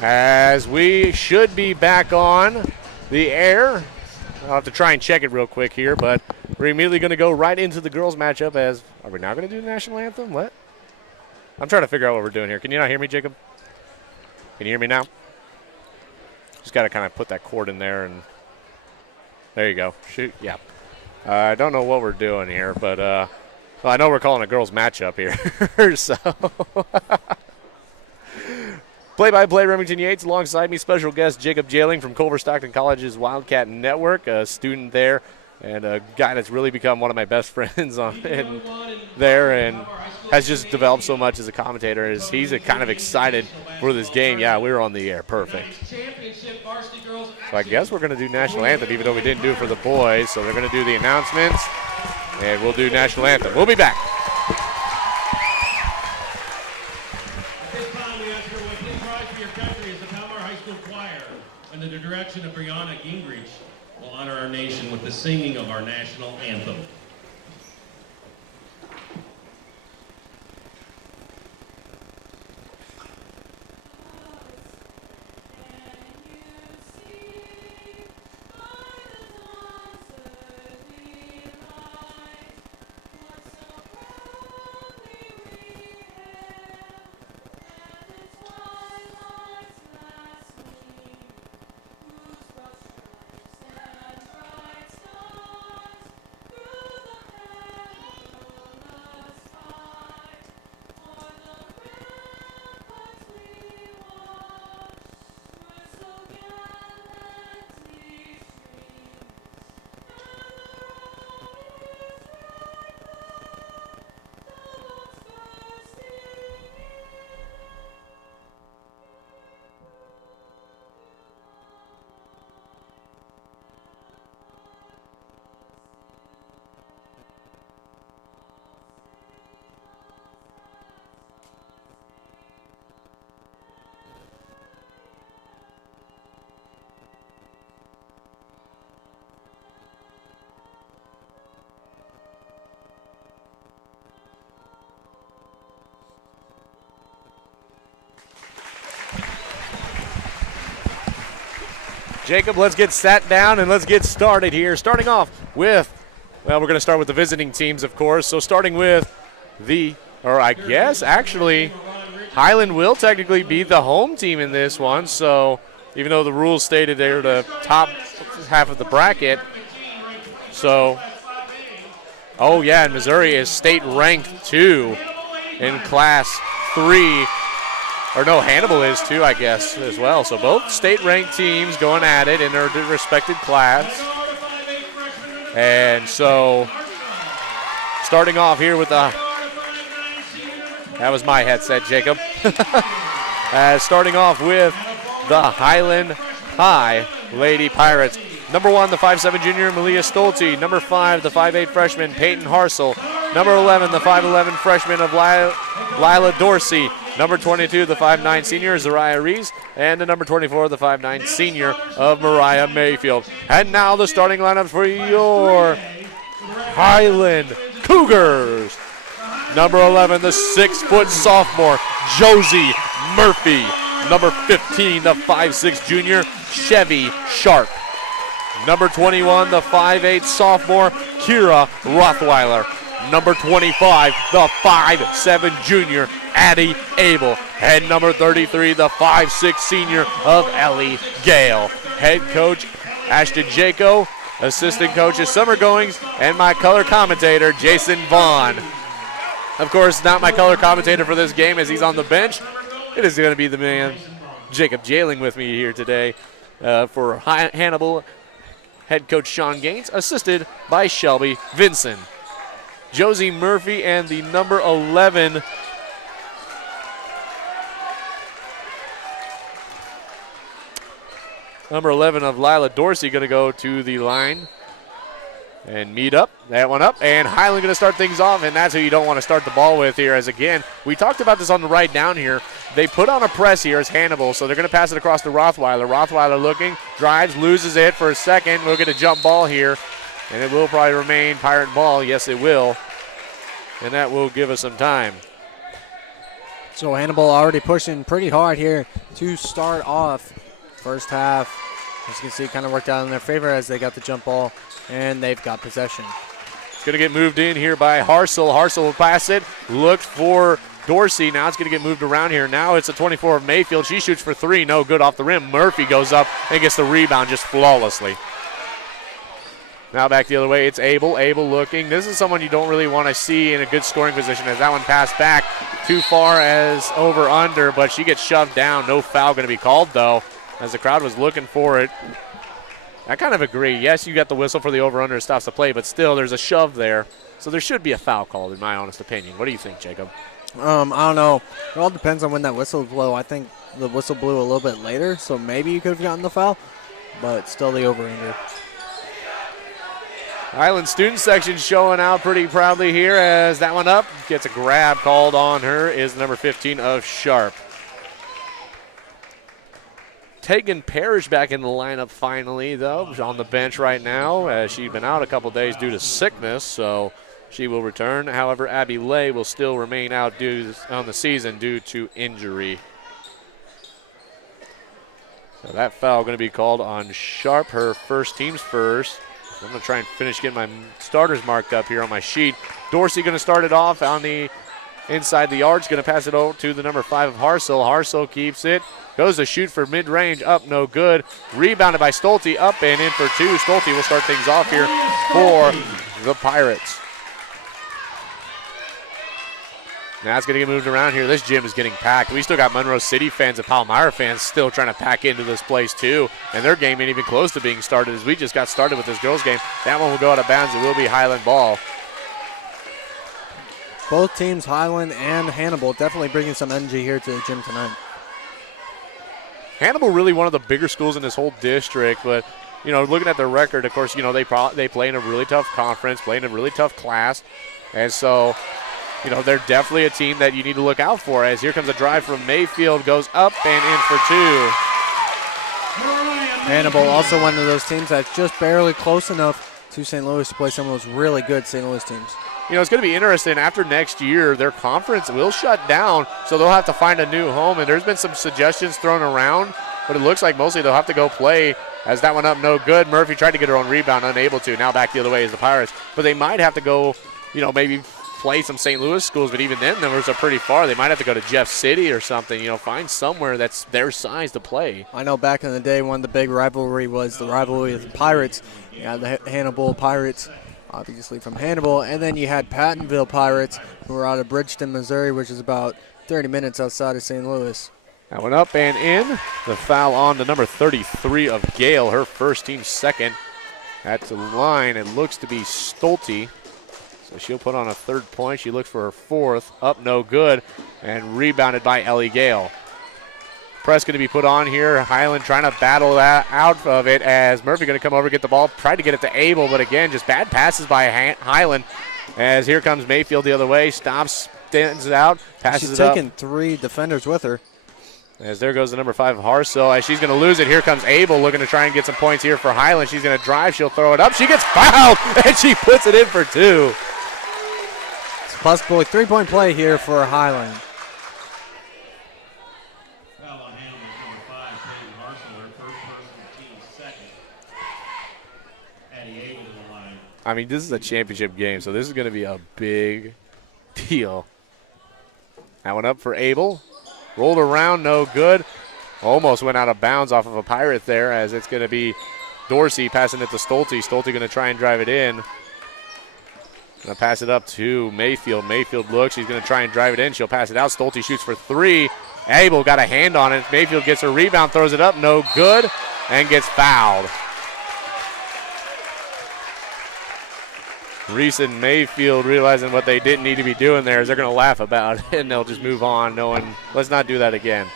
as we should be back on the air. I'll have to try and check it real quick here, but we're immediately going to go right into the girls' matchup. As are we now going to do the national anthem? What? I'm trying to figure out what we're doing here. Can you not hear me, Jacob? Can you hear me now? Just got to kind of put that cord in there, and there you go. Shoot, yeah. I don't know what we're doing here, but well, I know we're calling a girls' matchup here, so. Play-by-play Remington Yates alongside me, special guest Jacob Jailing from Culver Stockton College's Wildcat Network, a student there and a guy that's really become one of my best friends there and has just developed so much as a commentator. He's kind of excited for this game. Yeah, we were on the air. Perfect. So I guess we're going to do national anthem, even though we didn't do it for the boys. So they're going to do the announcements, and we'll do national anthem. We'll be back. Under the direction of Brianna Gingrich, will honor our nation with the singing of our national anthem. Jacob, let's get sat down and let's get started here. Starting off with, well, we're going to start with the visiting teams, of course. So starting with actually, Highland will technically be the home team in this one. So even though the rules stated they're the top half of the bracket. So, oh yeah, and Missouri is state ranked 2 in class 3. Or no, Hannibal is too, I guess, as well. So both state-ranked teams going at it in their respected class. And so starting off here with the, that was my headset, Jacob. Starting off with the Highland High Lady Pirates. Number 1, the 5'7" junior, Malia Stolte. Number 5, the 5'8" freshman, Peyton Harsel. Number 11, the 5'11" freshman of Lila Dorsey. Number 22, the 5'9" senior, Zariah Reese. And the number 24, the 5'9" senior of Mariah Mayfield. And now the starting lineup for your Highland Cougars. Number 11, the 6-foot sophomore, Josie Murphy. Number 15, the 5'6" junior, Chevy Sharp. Number 21, the 5'8" sophomore, Kira Rothweiler. Number 25, the 5'7" junior, Addie Abel. And number 33, the 5'6" senior of Ellie Gale. Head coach Ashton Jaco, assistant coaches Summer Goings, and my color commentator Jason Vaughn. Of course, not my color commentator for this game as he's on the bench. It is going to be the man Jacob Jailing with me here today for Hannibal. Head coach Sean Gaines, assisted by Shelby Vinson. Josie Murphy and the number 11 of Lila Dorsey going to go to the line and meet up. That one up, and Highland going to start things off, and that's who you don't want to start the ball with here. As again, we talked about this on the ride down here. They put on a press here as Hannibal, so they're going to pass it across to Rothweiler. Rothweiler looking, drives, loses it for a second. We'll get a jump ball here, and it will probably remain Pirate ball. Yes, it will, and that will give us some time. So Hannibal already pushing pretty hard here to start off first half. As you can see, it kind of worked out in their favor as they got the jump ball, and they've got possession. It's going to get moved in here by Harsel. Harsel will pass it. Looked for Dorsey. Now it's going to get moved around here. Now it's a 24 of Mayfield. She shoots for three. No good off the rim. Murphy goes up and gets the rebound just flawlessly. Now back the other way. It's Abel. Abel looking. This is someone you don't really want to see in a good scoring position as that one passed back too far as over under, but she gets shoved down. No foul going to be called, though, as the crowd was looking for it. I kind of agree. Yes, you got the whistle for the over-under. It stops the play, but still there's a shove there. So there should be a foul called, in my honest opinion. What do you think, Jacob? I don't know. It all depends on when that whistle blew. I think the whistle blew a little bit later, so maybe you could have gotten the foul, but still the over-under. Highland student section showing out pretty proudly here as that one up. Gets a grab called on her is number 15 of Sharp. Tegan Parrish back in the lineup finally, though, on the bench right now as she's been out a couple days due to sickness, so she will return. However, Abby Lay will still remain out on the season due to injury. So that foul going to be called on Sharp, her first team's first. I'm going to try and finish getting my starters marked up here on my sheet. Dorsey going to start it off on the inside the arch. Going to pass it over to the number 5 of Harsel. Harsel keeps it. Goes to shoot for mid-range. Up, no good. Rebounded by Stolte. Up and in for two. Stolte will start things off here for the Pirates. Now it's going to get moved around here. This gym is getting packed. We still got Monroe City fans and Palmyra fans still trying to pack into this place too. And their game ain't even close to being started as we just got started with this girls game. That one will go out of bounds. It will be Highland ball. Both teams, Highland and Hannibal, definitely bringing some energy here to the gym tonight. Hannibal really one of the bigger schools in this whole district, but you know, looking at their record, of course, you know, they play in a really tough conference, play in a really tough class. And so, you know, they're definitely a team that you need to look out for as here comes a drive from Mayfield, goes up and in for two. Hannibal also one of those teams that's just barely close enough to St. Louis to play some of those really good St. Louis teams. You know, it's going to be interesting. After next year, their conference will shut down, so they'll have to find a new home. And there's been some suggestions thrown around, but it looks like mostly they'll have to go play as that one up, no good. Murphy tried to get her own rebound, unable to. Now back the other way is the Pirates. But they might have to go, you know, maybe play some St. Louis schools, but even then, the numbers are pretty far. They might have to go to Jeff City or something, you know, find somewhere that's their size to play. I know back in the day, one of the big rivalry was the rivalry of the Pirates. You had the Hannibal Pirates, obviously from Hannibal, and then you had Pattonville Pirates, who were out of Bridgeton, Missouri, which is about 30 minutes outside of St. Louis. That one up and in. The foul on to number 33 of Gale, her first team second. At the line, it looks to be Stolte. So she'll put on a third point. She looks for her fourth. Up, no good. And rebounded by Ellie Gale. Press going to be put on here. Highland trying to battle that out of it as Murphy going to come over, get the ball. Tried to get it to Abel, but again, just bad passes by Highland. As here comes Mayfield the other way. Stops, stands it out, passes She's it up. taking three defenders with her. As there goes the number 5 of Harso. As she's going to lose it, here comes Abel looking to try and get some points here for Highland. She's going to drive. She'll throw it up. She gets fouled, and she puts it in for two. It's a possible three-point play here for Highland. Foul on Hannibal, number 5, Peyton Harsel, her first personal team second. Addie Abel to the line. I mean, this is a championship game, so this is going to be a big deal. That one up for Abel. Rolled around, no good. Almost went out of bounds off of a Pirate there as it's going to be Dorsey passing it to Stolte. Stolte going to try and drive it in. Going to pass it up to Mayfield. Mayfield looks. She's going to try and drive it in. She'll pass it out. Stolte shoots for three. Abel got a hand on it. Mayfield gets her rebound, throws it up, no good, and gets fouled. Reese and Mayfield realizing what they didn't need to be doing there is they're going to laugh about it, and they'll just move on knowing, let's not do that again.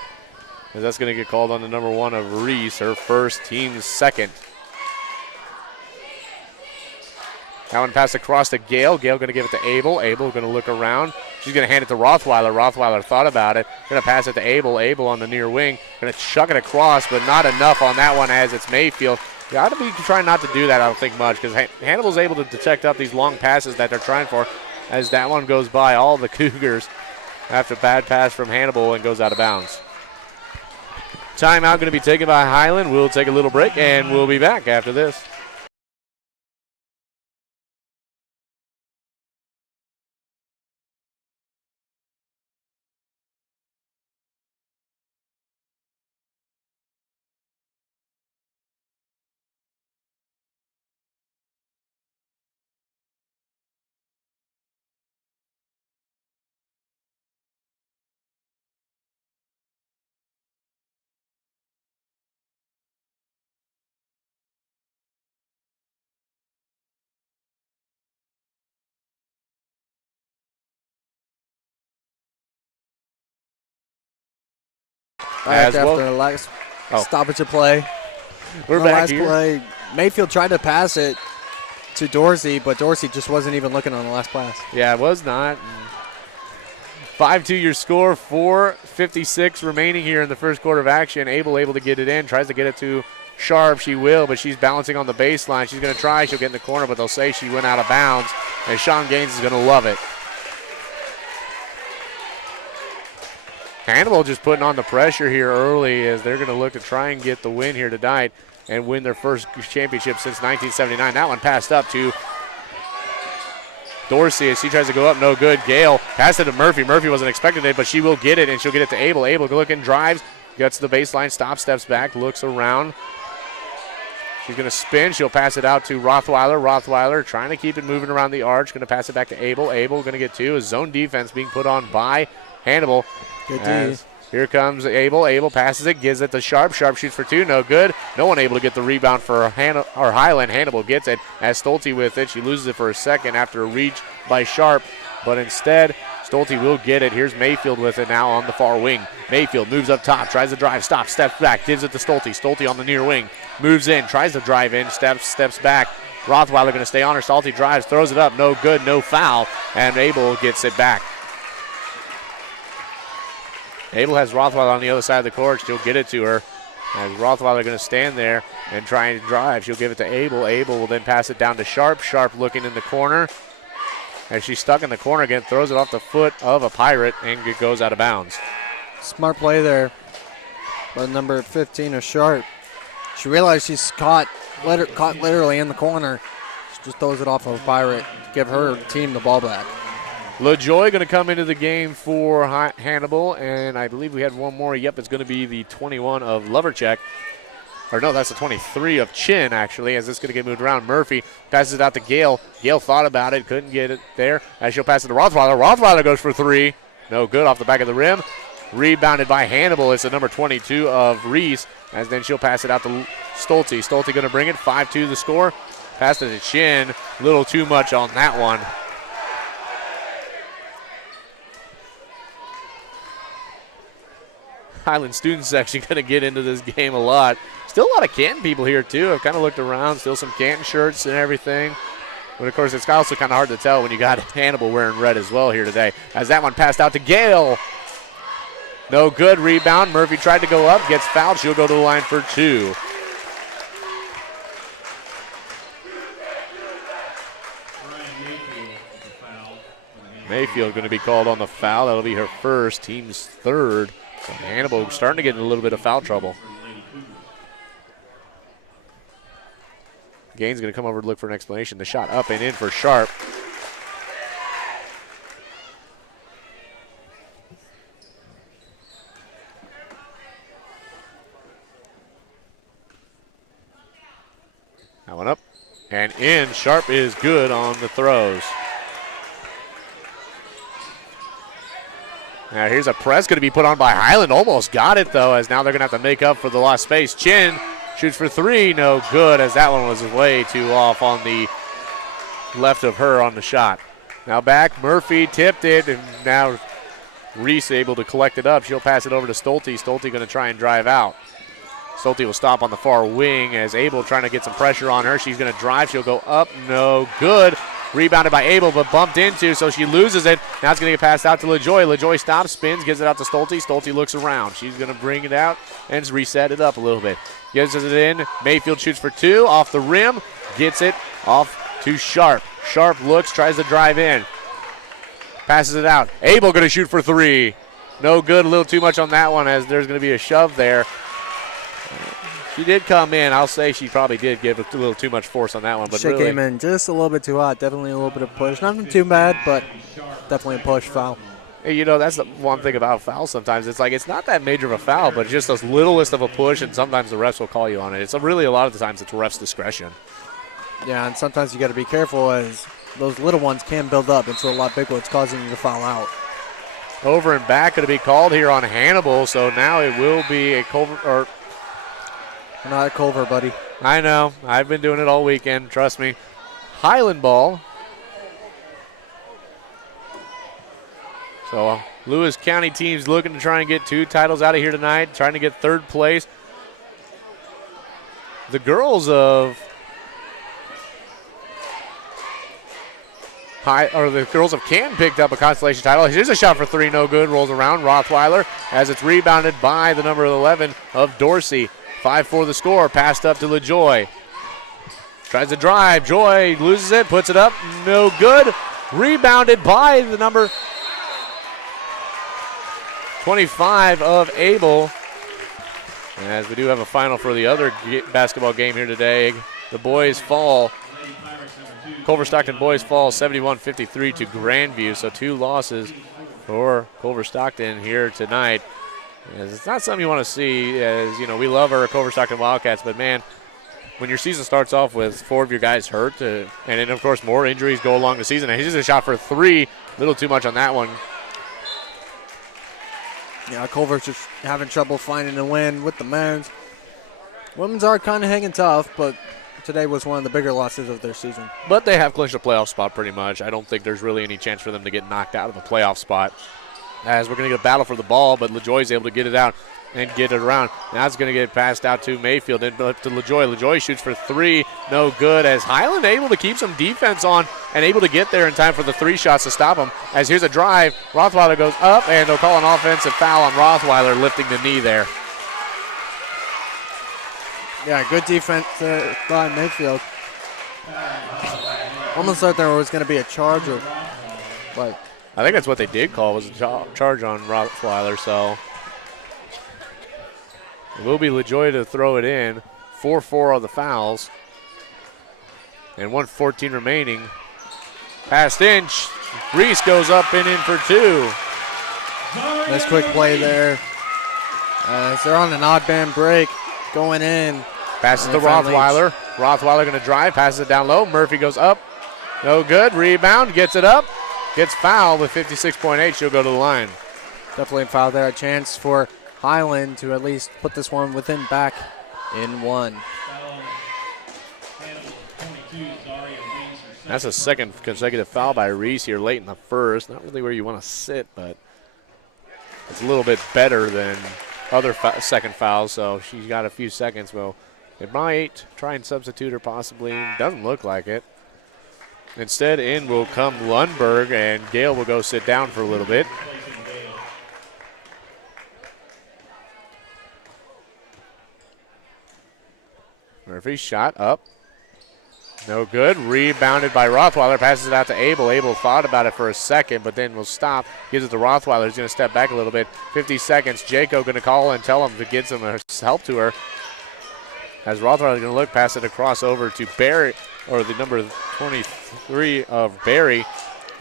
Because that's going to get called on the number 1 of Reese, her first, team's second. That one passed across to Gale. Gale going to give it to Abel. Abel going to look around. She's going to hand it to Rothweiler. Rothweiler thought about it. Going to pass it to Abel. Abel on the near wing. Going to chuck it across, but not enough on that one as it's Mayfield. You ought to be trying not to do that, I don't think, much, because Hannibal's able to detect up these long passes that they're trying for as that one goes by all the Cougars. after a bad pass from Hannibal and goes out of bounds. Timeout going to be taken by Highland. We'll take a little break, and we'll be back after this. Back after the last stoppage of play. We're back here. Play, Mayfield tried to pass it to Dorsey, but Dorsey just wasn't even looking on the last pass. Yeah, it was not. 5-2 your score, 4:56 remaining here in the first quarter of action. Able to get it in, tries to get it to Sharp. She will, but she's balancing on the baseline. She's going to try. She'll get in the corner, but they'll say she went out of bounds, and Sean Gaines is going to love it. Hannibal just putting on the pressure here early as they're going to look to try and get the win here tonight and win their first championship since 1979. That one passed up to Dorsey as she tries to go up, no good. Gale passed it to Murphy. Murphy wasn't expecting it, but she will get it, and she'll get it to Abel. Abel looking, drives, gets to the baseline, stops, steps back, looks around. She's going to spin. She'll pass it out to Rothweiler. Rothweiler trying to keep it moving around the arch. Going to pass it back to Abel. Abel going to get two. A zone defense being put on by Hannibal. Good D. Here comes Abel. Abel passes it, gives it to Sharp. Sharp shoots for two, no good. No one able to get the rebound for Highland. Hannibal gets it as Stolte with it. She loses it for a second after a reach by Sharp, but instead Stolte will get it. Here's Mayfield with it now on the far wing. Mayfield moves up top, tries to drive, stops, steps back, gives it to Stolte. Stolte on the near wing, moves in, tries to drive in, steps back. Rothweiler going to stay on her. Stolte drives, throws it up, no good, no foul, and Abel gets it back. Abel has Rothweiler on the other side of the court. She'll get it to her. As Rothweiler going to stand there and try and drive. She'll give it to Abel. Abel will then pass it down to Sharp. Sharp looking in the corner. As she's stuck in the corner again, throws it off the foot of a Pirate, and it goes out of bounds. Smart play there by number 15 of Sharp. She realized she's caught literally in the corner. She just throws it off of a Pirate to give her team the ball back. LaJoy going to come into the game for Hannibal, and I believe we had one more. Yep, it's going to be the 21 of Lovercheck. Or no, that's the 23 of Chin, actually, as it's going to get moved around. Murphy passes it out to Gale. Gale thought about it, couldn't get it there. As she'll pass it to Rothweiler. Rothweiler goes for three. No good, off the back of the rim. Rebounded by Hannibal. It's the number 22 of Reese, as then she'll pass it out to Stolte. Stolte going to bring it, 5-2 the score. Pass it to Chin. A little too much on that one. Highland student section going to get into this game a lot. Still a lot of Canton people here, too. I've kind of looked around. Still some Canton shirts and everything. But, of course, it's also kind of hard to tell when you got Hannibal wearing red as well here today. As that one passed out to Gale. No good. Rebound. Murphy tried to go up. Gets fouled. She'll go to the line for two. Mayfield going to be called on the foul. That'll be her first, team's third. So Hannibal starting to get in a little bit of foul trouble. Gaines going to come over to look for an explanation. The shot up and in for Sharp. That one up and in. Sharp is good on the throws. Now here's a press going to be put on by Highland. Almost got it, though, as now they're going to have to make up for the lost space. Chin shoots for three. No good, as that one was way too off on the left of her on the shot. Now back, Murphy tipped it, and now Reese able to collect it up. She'll pass it over to Stolte. Stolte going to try and drive out. Stolte will stop on the far wing as Abel trying to get some pressure on her. She's going to drive. She'll go up. No good. Rebounded by Abel, but bumped into, so she loses it. Now it's going to get passed out to LaJoy. LaJoy stops, spins, gives it out to Stolte. Stolte looks around. She's going to bring it out and reset it up a little bit. Gives it in. Mayfield shoots for two. Off the rim. Gets it off to Sharp. Sharp looks, tries to drive in. passes it out. Abel going to shoot for 3. No good, a little too much on that one as there's going to be a shove there. She did come in. I'll say she probably did give a little too much force on that one. But She really, came in just a little bit too hot. Definitely a little bit of push. Nothing too bad, but definitely a push foul. hey, you know, that's the one thing about fouls sometimes. It's like it's not that major of a foul, but just the littlest of a push, and sometimes the refs will call you on it. It's really a lot of the times it's refs' discretion. Yeah, and sometimes you got to be careful as those little ones can build up into a lot bigger. It's causing you to foul out. Over and back going to be called here on Hannibal, so now it will be a Culver, or Not a Culver, buddy. I know. I've been doing it all weekend. Trust me. Highland ball. So Lewis County teams looking to try and get 2 titles out of here tonight, trying to get 3rd place. The girls of the girls of Canton picked up a consolation title. Here's a shot for 3, no good. Rolls around. Rothweiler as it's rebounded by the number 11 of Dorsey. 5-4 the score. Passed up to LaJoy. Tries to drive. Joy loses it. Puts it up. No good. Rebounded by the number 25 of Abel. As we do have a final for the other basketball game here today. The boys fall. Culver Stockton boys fall 71-53 to Grandview. So 2 losses for Culver Stockton here tonight. As it's not something you want to see, as you know, we love our Culver Stockton Wildcats, but man, when your season starts off with 4 of your guys hurt, and then of course more injuries go along the season, and he's just a shot for 3, a little too much on that one. Yeah, Culver's just having trouble finding a win with the men's. Women's are kind of hanging tough, but today was one of the bigger losses of their season. But they have clinched a playoff spot pretty much. I don't think there's really any chance for them to get knocked out of a playoff spot. As we're going to get a battle for the ball, but LaJoy's able to get it out and get it around. Now it's going to get passed out to Mayfield, then to LaJoy. LaJoy shoots for 3, no good, as Highland able to keep some defense on and able to get there in time for the 3 shots to stop him. As here's a drive, Rothweiler goes up, and they'll call an offensive foul on Rothweiler, lifting the knee there. Yeah, good defense by Mayfield. Almost thought there was going to be a charge, but I think that's what they did call, was a charge on Rothweiler, so it will be LaJoy to throw it in. 4-4 on the fouls. And 1:14 remaining. Passed in. Reese goes up and in for 2. Nice quick play there. They're on an odd man break. Going in. Passes to Rothweiler. Rothweiler going to drive. Passes it down low. Murphy goes up. No good. Rebound. Gets it up. Gets fouled with 56.8. She'll go to the line. Definitely a foul there. A chance for Highland to at least put this one within back in 1. That's a second consecutive foul by Reese here late in the first. Not really where you want to sit, but it's a little bit better than other second fouls, so she's got a few seconds. Well, they might try and substitute her possibly. Doesn't look like it. Instead, in will come Lundberg, and Gale will go sit down for a little bit. Murphy shot up. No good. Rebounded by Rothweiler. Passes it out to Abel. Abel thought about it for a second, but then will stop. Gives it to Rothweiler. He's going to step back a little bit. 50 seconds. Jaco going to call and tell him to get some help to her. As Rothweiler going to look, pass it across over to Barry, or the number 23 of Barry.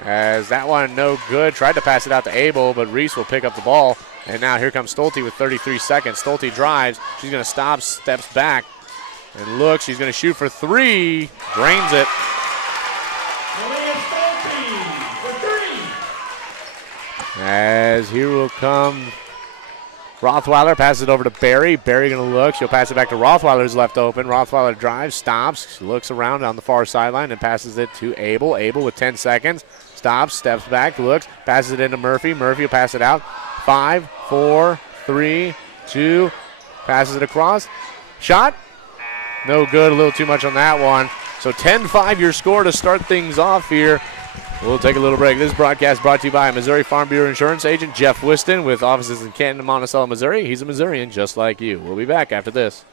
As that one no good. Tried to pass it out to Abel, but Reese will pick up the ball. And now here comes Stolte with 33 seconds. Stolte drives. She's going to stop, steps back, and look. She's going to shoot for 3. Drains it. As here will come Rothweiler, passes it over to Barry. Barry going to look. She'll pass it back to Rothweiler, who's left open. Rothweiler drives, stops, looks around on the far sideline, and passes it to Abel. Abel with 10 seconds. Stops, steps back, looks, passes it into Murphy. Murphy will pass it out. 5, 4, 3, 2. Passes it across. Shot. No good. A little too much on that one. So 10-5 your score to start things off here. We'll take a little break. This broadcast brought to you by Missouri Farm Bureau Insurance Agent Jeff Whiston with offices in Canton and Monticello, Missouri. He's a Missourian just like you. We'll be back after this.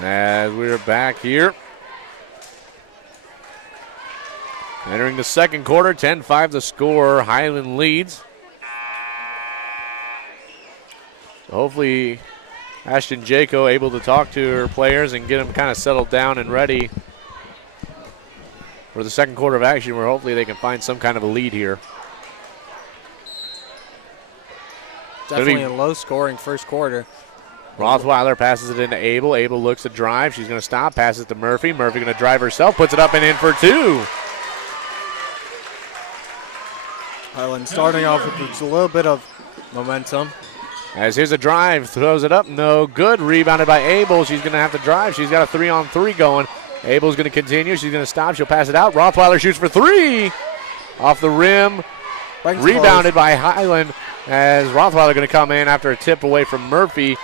As we're back here. Entering the second quarter, 10-5 the score. Highland leads. Hopefully, Ashton Jaco able to talk to her players and get them kind of settled down and ready for the second quarter of action, where hopefully they can find some kind of a lead here. Definitely a low-scoring first quarter. Rothweiler passes it into Abel. Abel looks to drive. She's going to stop, passes to Murphy. Murphy going to drive herself, puts it up and in for two. Highland starting off with just a little bit of momentum. As here's a drive, throws it up, no good. Rebounded by Abel. She's going to have to drive. She's got a 3-on-3 going. Abel's going to continue. She's going to stop. She'll pass it out. Rothweiler shoots for three. Off the rim. Rebounded by Highland. As Rothweiler going to come in after a tip away from Murphy.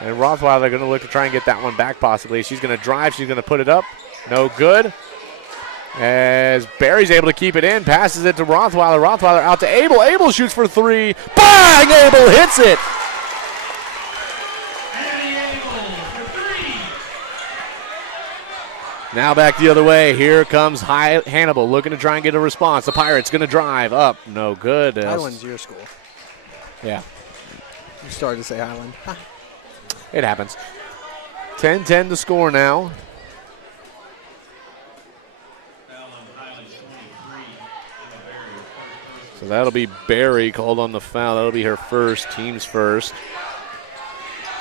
And Rothweiler going to look to try and get that one back possibly. She's going to drive. She's going to put it up. No good. As Barry's able to keep it in. Passes it to Rothweiler. Rothweiler out to Abel. Abel shoots for three. Bang! Abel hits it. Now back the other way. Here comes Hannibal looking to try and get a response. The Pirates going to drive up. No good. Highland's your school. Yeah. You started to say Highland. It happens. 10-10 to score now. So that'll be Barry called on the foul. That'll be her first, team's first.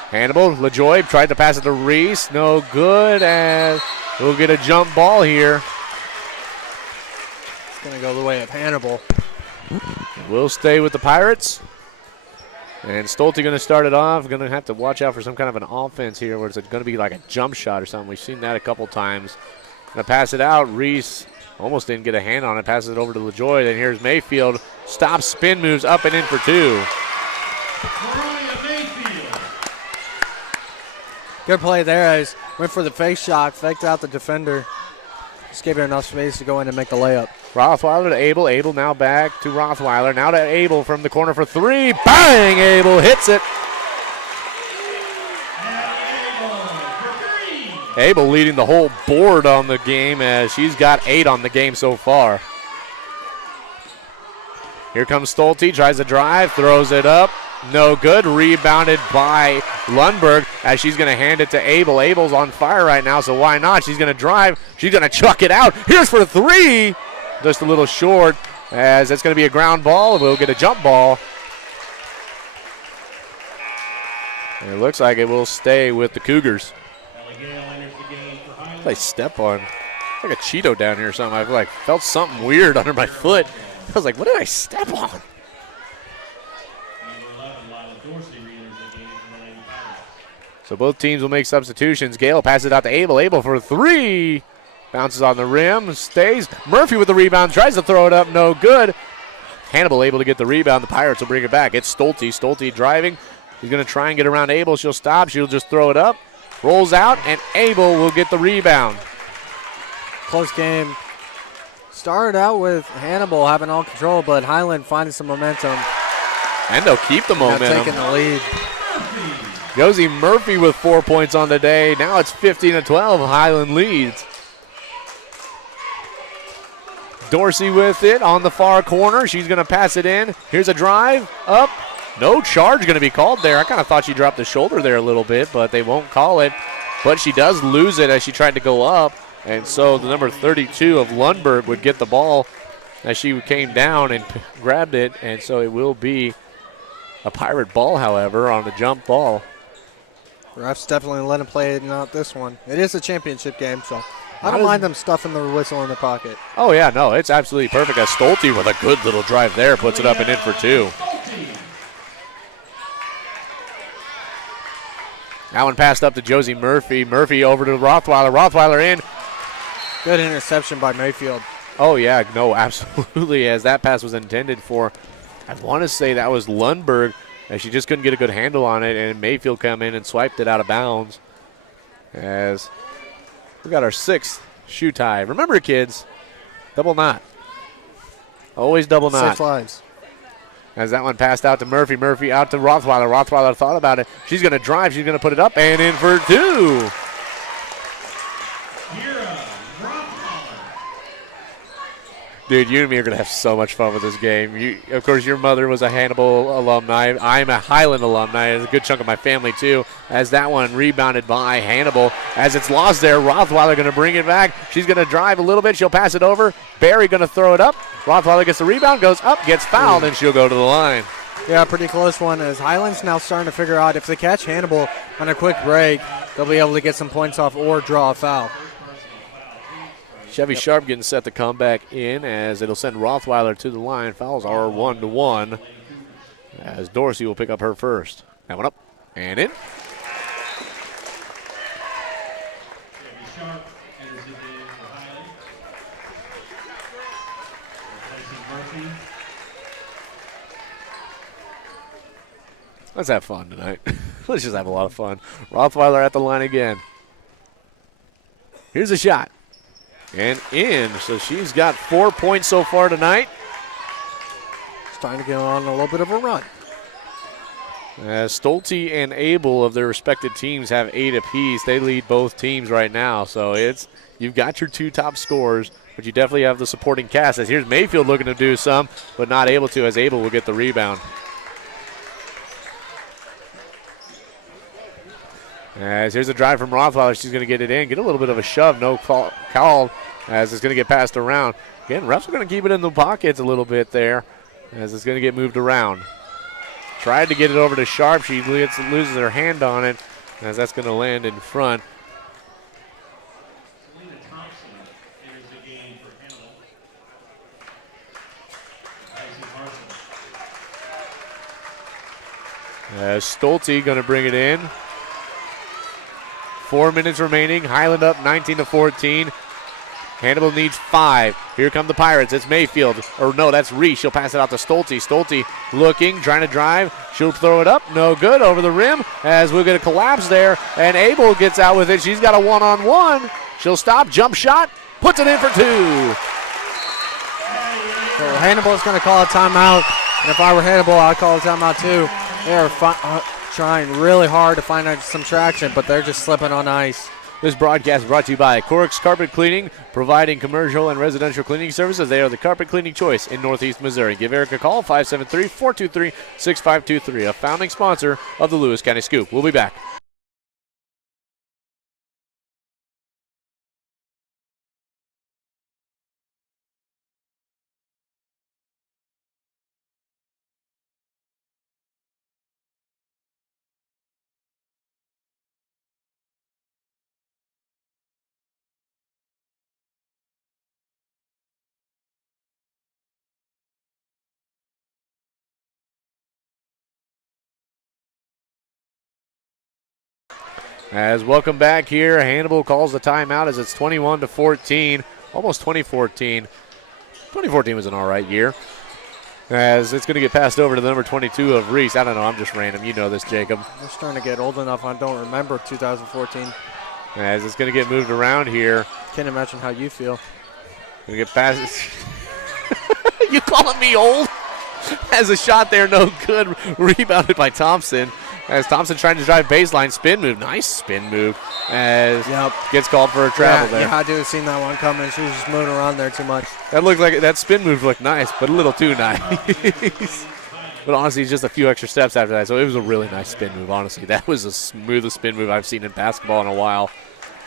Hannibal, LaJoy tried to pass it to Reese. No good, and we'll get a jump ball here. It's going to go the way of Hannibal. We'll stay with the Pirates. And Stolte going to start it off. Going to have to watch out for some kind of an offense here where it's going to be like a jump shot or something. We've seen that a couple times. Going to pass it out. Reese almost didn't get a hand on it. Passes it over to LaJoy. Then here's Mayfield. Stops, spin moves up and in for two. Good play there as went for the fake shot, faked out the defender. Just gave her enough space to go in and make the layup. Rothweiler to Abel. Abel now back to Rothweiler. Now to Abel from the corner for three. Bang! Abel hits it. Abel leading the whole board on the game as she's got 8 on the game so far. Here comes Stolte. Tries to drive. Throws it up. No good. Rebounded by Lundberg as she's going to hand it to Abel. Abel's on fire right now, so why not? She's going to drive. She's going to chuck it out. Here's for three. Just a little short as it's going to be a ground ball. We'll get a jump ball. And it looks like it will stay with the Cougars. I step on like a Cheeto down here or something. I felt something weird under my foot. I was like, what did I step on? So both teams will make substitutions. Gale passes it out to Abel. Abel for three. Bounces on the rim. Stays. Murphy with the rebound. Tries to throw it up. No good. Hannibal able to get the rebound. The Pirates will bring it back. It's Stolte. Stolte driving. He's going to try and get around Abel. She'll stop. She'll just throw it up. Rolls out, and Abel will get the rebound. Close game. Started out with Hannibal having all control, but Highland finding some momentum. And they'll keep the momentum. Now taking the lead. Josie Murphy with 4 points on the day. Now it's 15-12. Highland leads. Dorsey with it on the far corner. She's going to pass it in. Here's a drive. Up. No charge going to be called there. I kind of thought she dropped the shoulder there a little bit, but they won't call it. But she does lose it as she tried to go up. And so the number 32 of Lundberg would get the ball as she came down and grabbed it. And so it will be a Pirate ball, however, on the jump ball. Refs definitely let him play it, not this one. It is a championship game, so I don't mind them stuffing the whistle in the pocket. Oh, yeah, no, it's absolutely perfect. As Stolte with a good little drive there puts it up and in for two. That one passed up to Josie Murphy. Murphy over to Rothweiler. Rothweiler in. Good interception by Mayfield. Oh, yeah, no, absolutely, as that pass was intended for, I want to say that was Lundberg, as she just couldn't get a good handle on it, and Mayfield come in and swiped it out of bounds. As we got our 6th shoe tie. Remember, kids, double knot. Always double knot. 6 lives. As that one passed out to Murphy. Murphy out to Rothweiler. Rothweiler thought about it. She's going to drive. She's going to put it up and in for two. Dude, you and me are going to have so much fun with this game. Of course, your mother was a Hannibal alumni. I'm a Highland alumni. There's a good chunk of my family, too, as that one rebounded by Hannibal. As it's lost there, Rothweiler going to bring it back. She's going to drive a little bit. She'll pass it over. Barry going to throw it up. Rothweiler gets the rebound, goes up, gets fouled, and she'll go to the line. Yeah, pretty close one. As Highland's now starting to figure out if they catch Hannibal on a quick break, they'll be able to get some points off or draw a foul. Chevy Sharp getting set to come back in as it'll send Rothweiler to the line. Fouls are 1-1 as Dorsey will pick up her first. That one up and in. Let's have fun tonight. Let's just have a lot of fun. Rothweiler at the line again. Here's a shot. And in. So she's got 4 points so far tonight. Starting to get on a little bit of a run. Stolte and Abel of their respective teams have 8 apiece. They lead both teams right now. So you've got your 2 top scorers, but you definitely have the supporting cast. As here's Mayfield looking to do some, but not able to, as Abel will get the rebound. As here's a drive from Rothweiler. She's going to get it in. Get a little bit of a shove. No call as it's going to get passed around. Again, refs are going to keep it in the pockets a little bit there as it's going to get moved around. Tried to get it over to Sharp. She loses her hand on it as that's going to land in front. Stolte going to bring it in. 4 minutes remaining. Highland up 19-14. Hannibal needs 5. Here come the Pirates. It's Mayfield. Or no, that's Reese. She'll pass it out to Stolte. Stolte looking, trying to drive. She'll throw it up. No good. Over the rim as we're going to collapse there. And Abel gets out with it. She's got a one-on-one. She'll stop. Jump shot. Puts it in for 2. So Hannibal's going to call a timeout. And if I were Hannibal, I'd call a timeout too. They're trying really hard to find out some traction, but they're just slipping on ice. This broadcast brought to you by Cork's Carpet Cleaning, providing commercial and residential cleaning services. They are the carpet cleaning choice in Northeast Missouri. Give Eric a call, 573-423-6523, a founding sponsor of the Lewis County Scoop. We'll be back. As welcome back here, Hannibal calls the timeout as it's 21-14, almost 2014. 2014 was an all right year. As it's going to get passed over to the number 22 of Reese. I don't know, I'm just random. You know this, Jacob. I'm just trying to get old enough. I don't remember 2014. As it's going to get moved around here. Can't imagine how you feel. Going to get past. You calling me old? As a shot there, no good. Rebounded by Thompson. As Thompson trying to drive baseline, spin move. Nice spin move. As gets called for a travel there. Yeah, I do have seen that one coming. She was just moving around there too much. That spin move looked nice, but a little too nice. But honestly, just a few extra steps after that. So it was a really nice spin move, honestly. That was the smoothest spin move I've seen in basketball in a while.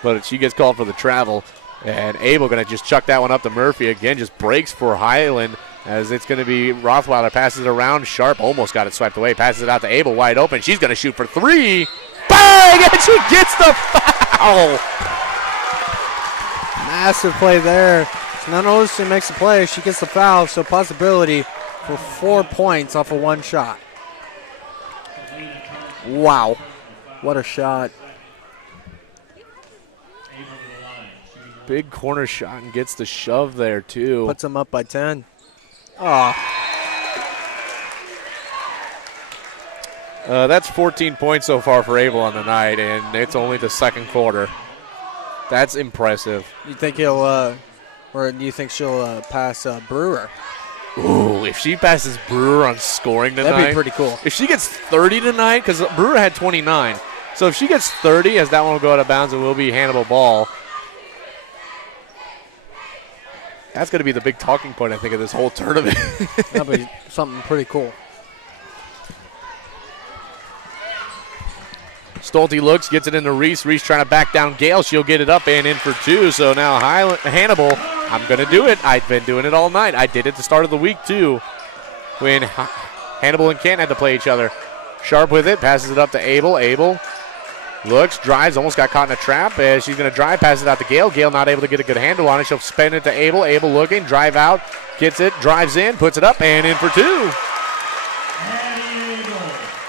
But she gets called for the travel. And Abel going to just chuck that one up to Murphy. Again, just breaks for Highland. As it's going to be Rothweiler passes it around. Sharp almost got it swiped away. Passes it out to Abel wide open. She's going to shoot for 3. Bang! And she gets the foul. Massive play there. So not only she makes the play, she gets the foul. So possibility for 4 points off of one shot. Wow. What a shot. Big corner shot and gets the shove there too. Puts them up by 10. Oh. That's 14 points so far for Abel on the night, and it's only the second quarter. That's impressive. You think or do you think she'll pass Brewer? Ooh, if she passes Brewer on scoring tonight. That'd be pretty cool. If she gets 30 tonight, because Brewer had 29. So if she gets 30, as that one will go out of bounds, it will be Hannibal ball. That's going to be the big talking point, I think, of this whole tournament. That'll be something pretty cool. Stolte looks, gets it into Reese. Reese trying to back down Gale. She'll get it up and in for 2. So now Hannibal, I'm going to do it. I've been doing it all night. I did it at the start of the week, too, when Hannibal and Kent had to play each other. Sharp with it, passes it up to Abel. Abel looks, drives, almost got caught in a trap. She's going to drive, passes it out to Gale. Gale not able to get a good handle on it. She'll spin it to Abel. Abel looking, drive out, gets it, drives in, puts it up, and in for 2.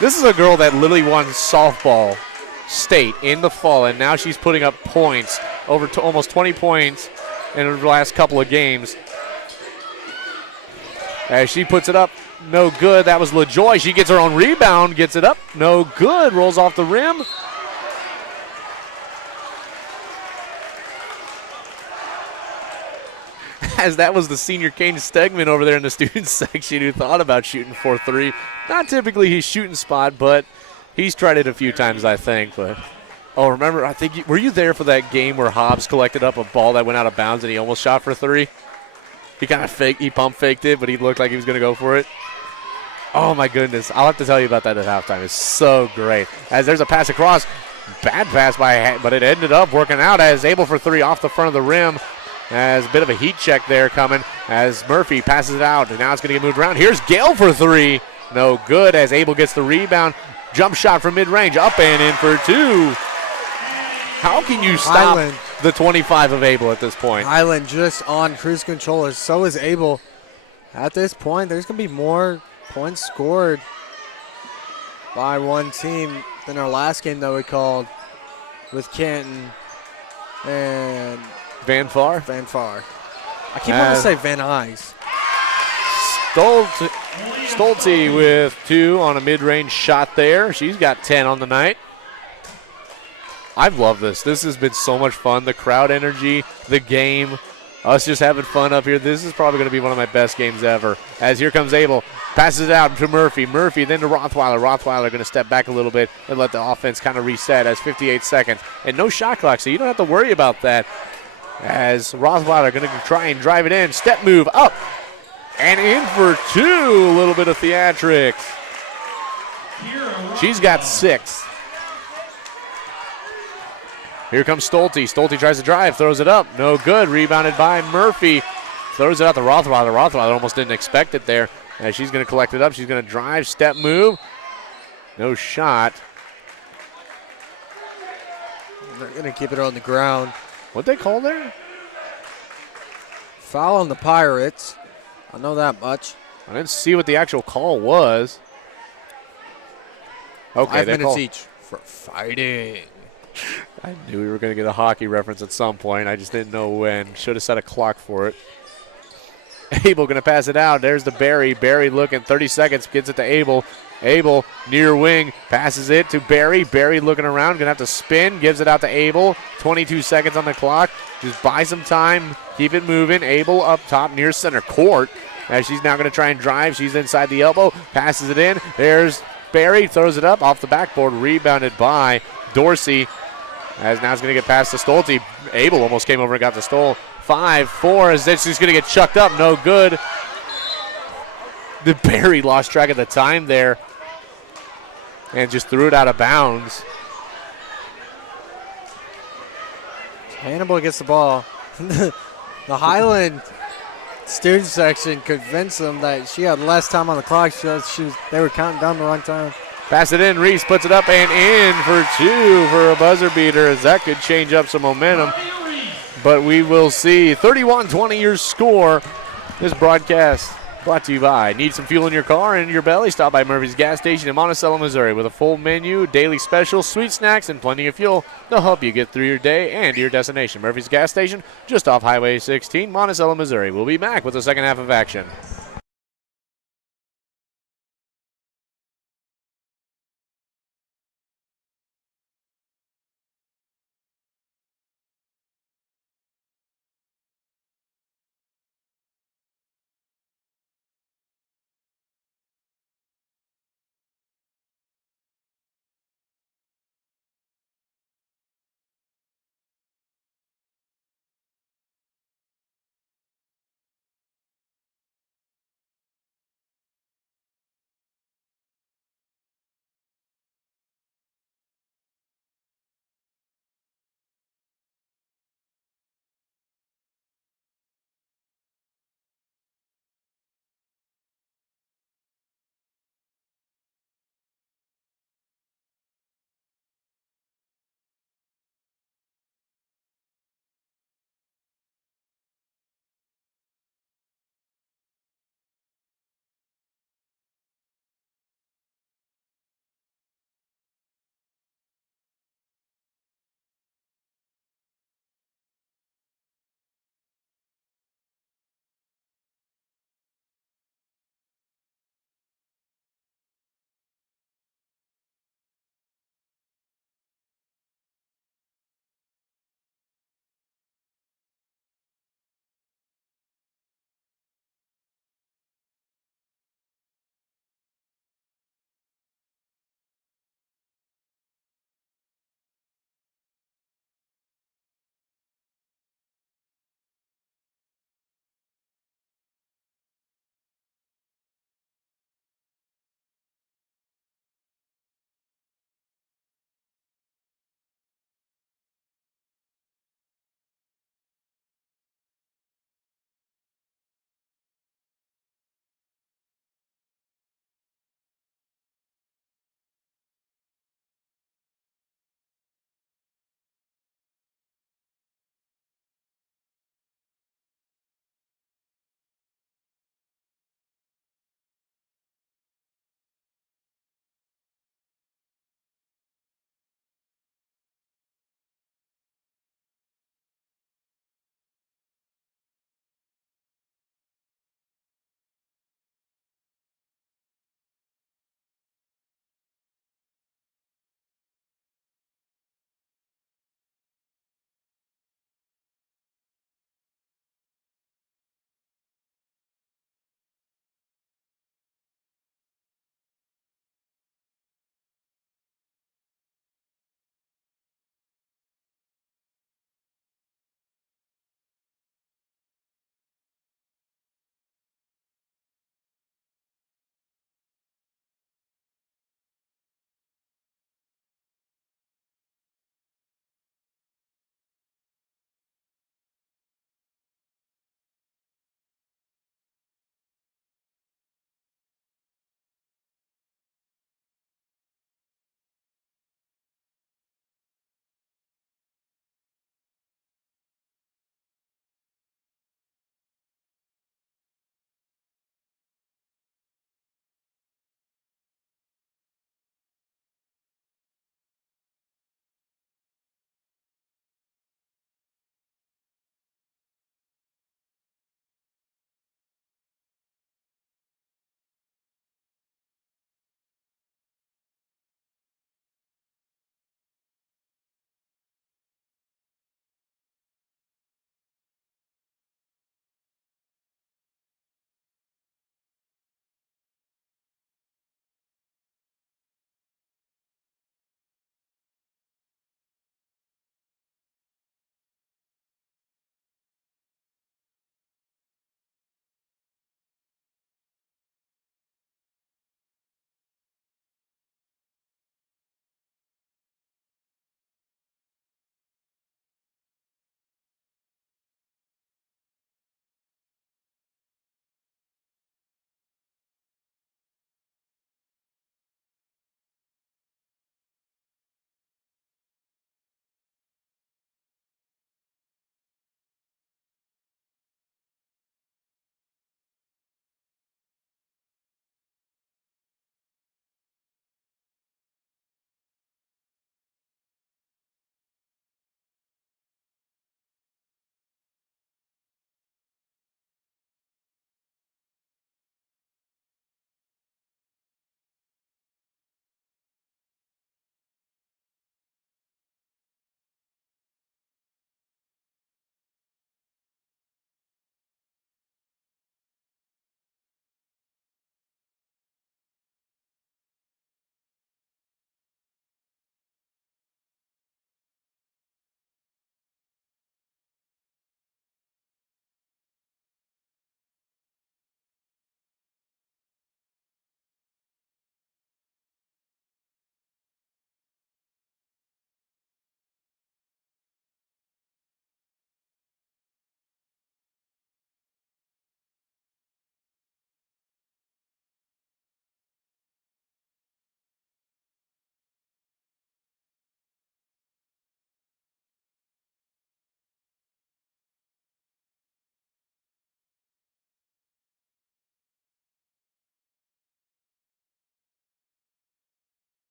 This is a girl that literally won softball state in the fall, and now she's putting up points, over almost 20 points in the last couple of games. As she puts it up, no good. That was LaJoy. She gets her own rebound, gets it up, no good. Rolls off the rim. As that was the senior Kane Stegman over there in the student section who thought about shooting 4-3. Not typically his shooting spot, but he's tried it a few times, I think. But oh, remember, I think were you there for that game where Hobbs collected up a ball that went out of bounds and he almost shot for 3? He kind of he pump faked it, but he looked like he was going to go for it. Oh my goodness, I'll have to tell you about that at halftime. It's so great. As there's a pass across, bad pass but it ended up working out as Abel for 3 off the front of the rim. As a bit of a heat check there coming as Murphy passes it out, and now it's going to get moved around. Here's Gale for 3. No good as Abel gets the rebound. Jump shot from mid-range, up and in for 2. How can you stop Highland, the 25 of Abel at this point? Highland just on cruise control, so is Abel. At this point, there's going to be more points scored by one team than our last game that we called with Canton and Van Far? Van Far. I keep wanting to say Van Nuys. Stolte with 2 on a mid-range shot there. She's got 10 on the night. I've loved this. This has been so much fun. The crowd energy, the game, us just having fun up here. This is probably going to be one of my best games ever. As here comes Abel. Passes it out to Murphy. Murphy then to Rothweiler. Rothweiler going to step back a little bit and let the offense kind of reset as 58 seconds. And no shot clock, so you don't have to worry about that. As Rothweiler going to try and drive it in. Step move up and in for 2. A little bit of theatrics. She's got 6. Here comes Stolte. Stolte tries to drive, throws it up. No good. Rebounded by Murphy. Throws it out to Rothweiler. Rothweiler almost didn't expect it there. As she's going to collect it up. She's going to drive, step move. No shot. They're going to keep it on the ground. What'd they call there? Foul on the Pirates. I know that much. I didn't see what the actual call was. Okay, 5 minutes each for fighting. I knew we were going to get a hockey reference at some point. I just didn't know when. Should have set a clock for it. Abel going to pass it out. There's the Barry. Barry looking, 30 seconds, gets it to Abel. Abel near wing, passes it to Barry. Barry looking around, going to have to spin, gives it out to Abel. 22 seconds on the clock. Just buy some time, keep it moving. Abel up top near center court. As she's now going to try and drive. She's inside the elbow, passes it in. There's Barry, throws it up off the backboard, rebounded by Dorsey. As now it's going to get past to Stolte. Abel almost came over and got the stole. 5-4 as this is going to get chucked up. No good. The Barry lost track of the time there and just threw it out of bounds. Hannibal gets the ball. The Highland student section convinced them that she had less time on the clock. They were counting down the wrong time. Pass it in. Reese puts it up and in for 2 for a buzzer beater, as that could change up some momentum. But we will see. 31-20 your score. This broadcast brought to you by Need some fuel in your car and your belly? Stop by Murphy's gas station in Monticello, Missouri with a full menu, daily specials, sweet snacks, and plenty of fuel. They'll help you get through your day and to your destination. Murphy's gas station just off Highway 16, Monticello, Missouri. We'll be back with the second half of action.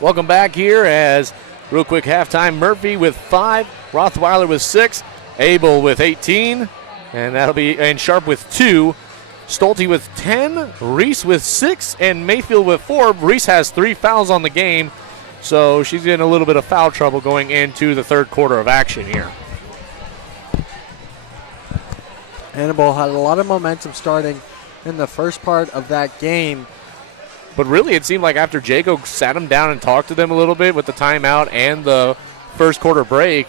Welcome back here as real quick halftime. Murphy with 5, Rothweiler with 6, Abel with 18, and Sharp with 2, Stolte with 10, Reese with 6, and Mayfield with 4. Reese has 3 fouls on the game, so she's getting a little bit of foul trouble going into the third quarter of action here. Hannibal had a lot of momentum starting in the first part of that game. But really, it seemed like after Jaco sat them down and talked to them a little bit with the timeout and the first quarter break,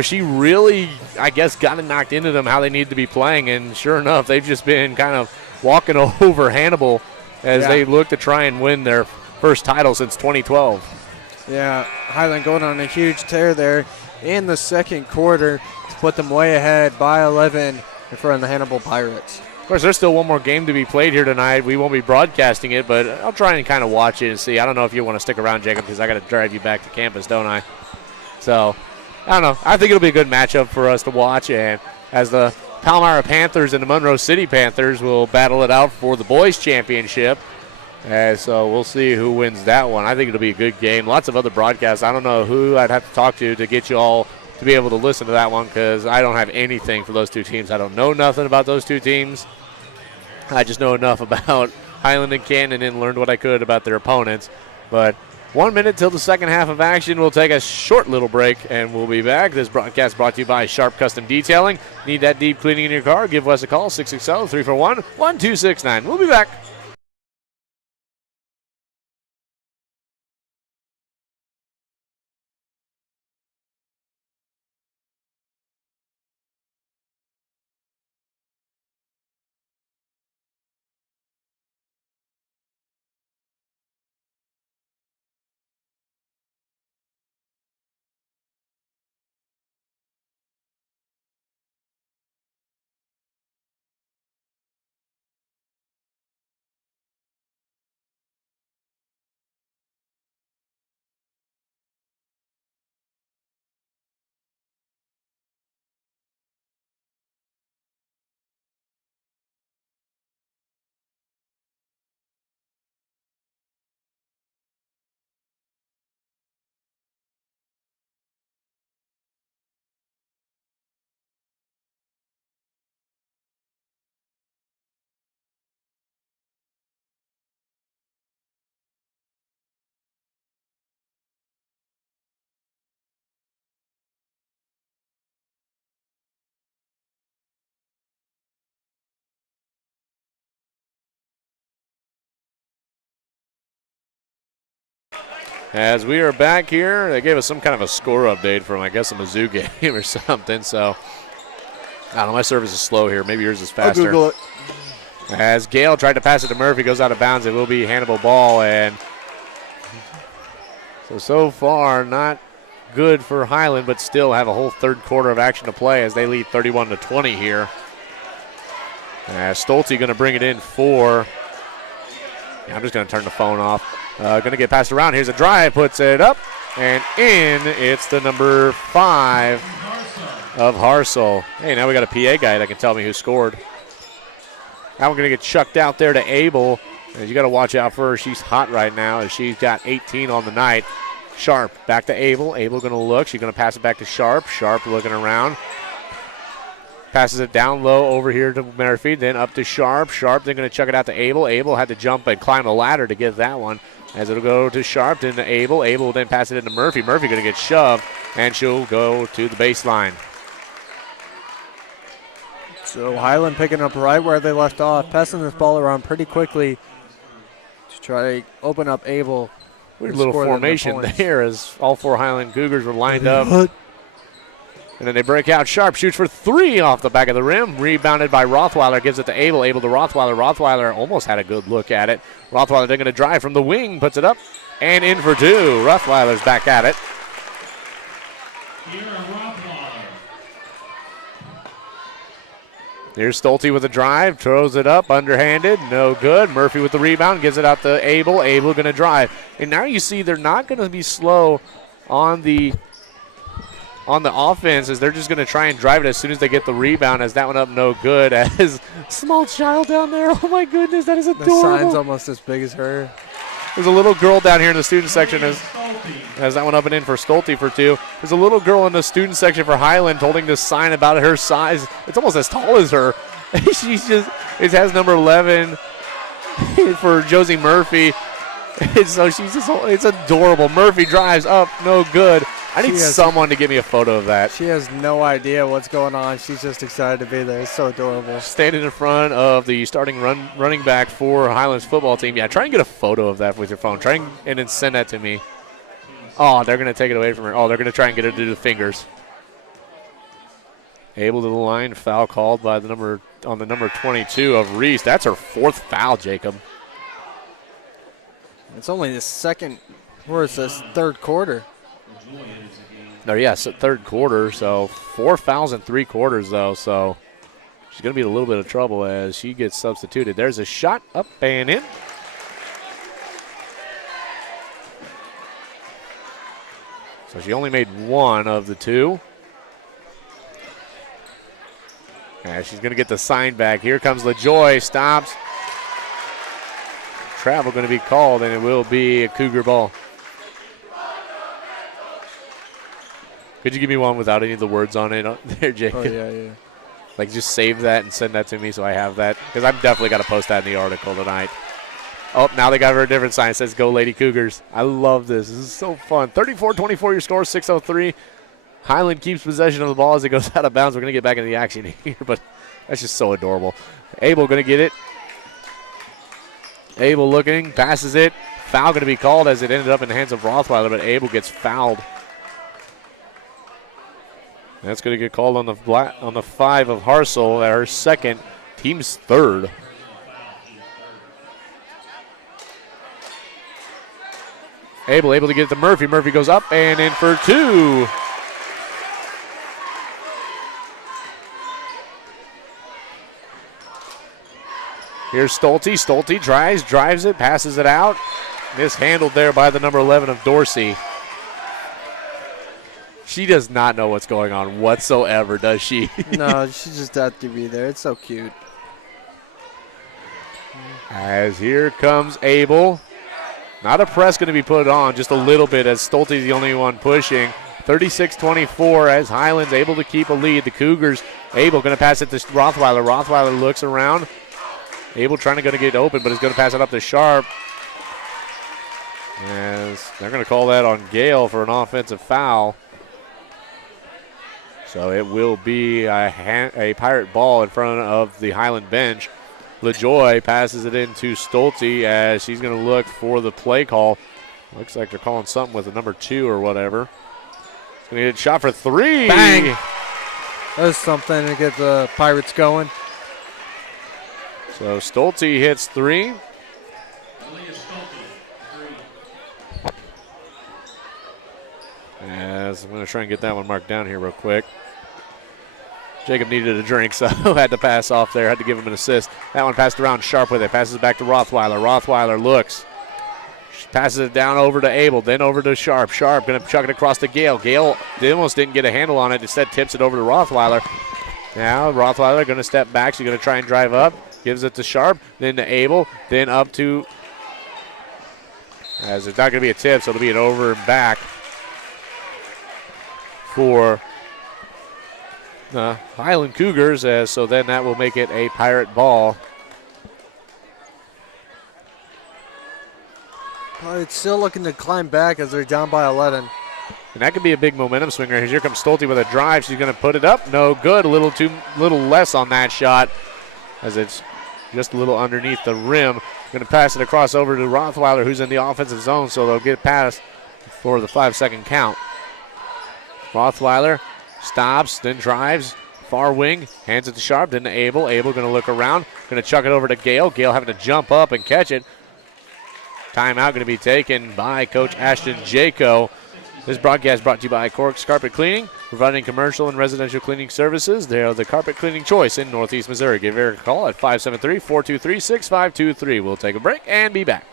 she really, I guess, got it knocked into them how they need to be playing. And sure enough, they've just been kind of walking over Hannibal as they look to try and win their first title since 2012. Yeah, Highland going on a huge tear there in the second quarter to put them way ahead by 11 in front of the Hannibal Pirates. Of course, there's still one more game to be played here tonight. We won't be broadcasting it, but I'll try and kind of watch it and see. I don't know if you want to stick around, Jacob, because I got to drive you back to campus, don't I? So, I don't know. I think it'll be a good matchup for us to watch, and as the Palmyra Panthers and the Monroe City Panthers will battle it out for the boys' championship. So we'll see who wins that one. I think it'll be a good game. Lots of other broadcasts. I don't know who I'd have to talk to get you all to be able to listen to that one because I don't have anything for those two teams. I don't know nothing about those two teams. I just know enough about Highland and Canton and learned what I could about their opponents. But 1 minute till the second half of action. We'll take a short little break, and we'll be back. This broadcast brought to you by Sharp Custom Detailing. Need that deep cleaning in your car? Give us a call, 660-341-1269. We'll be back. As we are back here, they gave us some kind of a score update from, I guess, a Mizzou game or something. So, I don't know. My service is slow here. Maybe yours is faster. I'll Google it. As Gale tried to pass it to Murphy, goes out of bounds. It will be Hannibal ball. And so far, not good for Highland, but still have a whole third quarter of action to play as they lead 31-20 here. Stolte going to bring it in for. Yeah, I'm just going to turn the phone off. Going to get passed around. Here's a drive, puts it up and in. It's the number 5 of Harsel. Hey, now we got a PA guy that can tell me who scored. Now we're going to get chucked out there to Abel. And you got to watch out for her. She's hot right now as she's got 18 on the night. Sharp back to Abel. Abel going to look. She's going to pass it back to Sharp. Sharp looking around. Passes it down low over here to Murphy, then up to Sharp. Sharp then going to chuck it out to Abel. Abel had to jump and climb a ladder to get that one. As it'll go to Sharp, then to Abel. Abel will then pass it into Murphy. Murphy going to get shoved, and she'll go to the baseline. So Highland picking up right where they left off, passing this ball around pretty quickly to try to open up Abel. Weird little formation there as all 4 Highland Cougars were lined up. And then they break out. Sharp shoots for 3 off the back of the rim. Rebounded by Rothweiler. Gives it to Abel. Abel to Rothweiler. Rothweiler almost had a good look at it. Rothweiler then going to drive from the wing. Puts it up and in for 2. Rothweiler's back at it. Here's Stolte with a drive. Throws it up. Underhanded. No good. Murphy with the rebound. Gives it out to Abel. Abel going to drive. And now you see they're not going to be slow on the offense as they're just going to try and drive it as soon as they get the rebound as that one up no good as small child down there. Oh, my goodness, that is adorable. The sign's almost as big as her. There's a little girl down here in the student section as Has that one up and in for Stolte for 2. There's a little girl in the student section for Highland holding this sign about her size. It's almost as tall as her. It has number 11 for Josie Murphy. So it's adorable. Murphy drives up, no good. I need someone to give me a photo of that. She has no idea what's going on. She's just excited to be there. It's so adorable. Standing in front of the starting running back for Highlands football team. Yeah, try and get a photo of that with your phone. Try and then send that to me. Oh, they're going to take it away from her. Oh, they're going to try and get her to do the fingers. Able to the line. Foul called by the number 22 of Reese. That's her 4th foul, Jacob. It's only the second, or it's this third quarter. No, yes, third quarter. So 4 fouls in 3 quarters, though. So she's going to be in a little bit of trouble as she gets substituted. There's a shot up and in. So she only made 1 of the 2. And she's going to get the sign back. Here comes LaJoy. Stops. Travel going to be called, and it will be a Cougar ball. Could you give me one without any of the words on it there, Jacob? Oh, yeah. Like, just save that and send that to me so I have that. Because I've definitely got to post that in the article tonight. Oh, now they got her a different sign. It says, Go Lady Cougars. I love this. This is so fun. 34-24 your score, 6:03. Highland keeps possession of the ball as it goes out of bounds. We're going to get back into the action here, but that's just so adorable. Abel going to get it. Abel looking, passes it. Foul going to be called as it ended up in the hands of Rothweiler, but Abel gets fouled. That's going to get called on the 5 of Harsel, her second, team's 3rd. Abel able to get it to Murphy. Murphy goes up and in for 2. Here's Stolte. Stolte drives it, passes it out. Mishandled there by the number 11 of Dorsey. She does not know what's going on whatsoever, does she? No, she just had to be there. It's so cute. As here comes Abel. Not a press going to be put on, just a little bit as Stolte's the only one pushing. 36-24 as Highland's able to keep a lead. The Cougars, Abel going to pass it to Rothweiler. Rothweiler looks around. Abel trying to get open, but is going to pass it up to Sharp. As they're going to call that on Gale for an offensive foul. So it will be a Pirate ball in front of the Highland bench. LaJoy passes it into Stolte as she's going to look for the play call. Looks like they're calling something with a number 2 or whatever. It's going to get a shot for 3. Bang! That's something to get the Pirates going. So Stolte hits 3. As I'm going to try and get that one marked down here real quick. Jacob needed a drink, so had to pass off there, had to give him an assist. That one passed around Sharp with it, passes it back to Rothweiler. Rothweiler looks. She passes it down over to Abel, then over to Sharp. Sharp going to chuck it across to Gale. Gale almost didn't get a handle on it, instead tips it over to Rothweiler. Now Rothweiler going to step back. She's going to try and drive up. Gives it to Sharp, then to Abel, then up to, as it's not going to be a tip, so it'll be an over and back for the Highland Cougars, so then that will make it a Pirate ball. It's still looking to climb back as they're down by 11. And that could be a big momentum swinger. Here comes Stolte with a drive. She's going to put it up. No good. A little less on that shot as it's just a little underneath the rim. Going to pass it across over to Rothweiler, who's in the offensive zone, so they'll get past for the 5-second count. Rothweiler stops, then drives, far wing, hands it to Sharp, then to Abel. Abel going to look around, going to chuck it over to Gale. Gale having to jump up and catch it. Timeout going to be taken by Coach Ashton Jaco. This broadcast brought to you by Cork's Carpet Cleaning, providing commercial and residential cleaning services. They are the carpet cleaning choice in Northeast Missouri. Give Eric a call at 573-423-6523. We'll take a break and be back.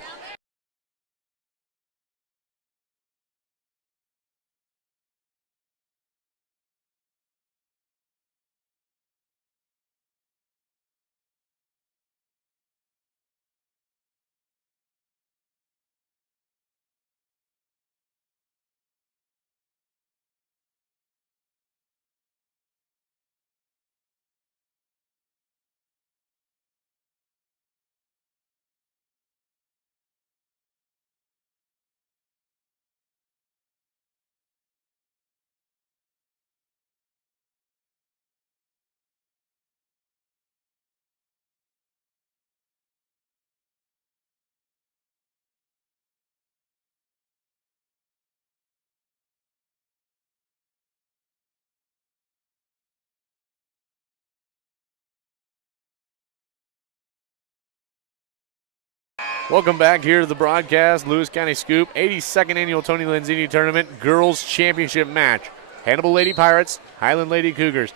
Welcome back here to the broadcast. Lewis County Scoop, 82nd Annual Tony Lenzini Tournament Girls Championship match. Hannibal Lady Pirates, Highland Lady Cougars.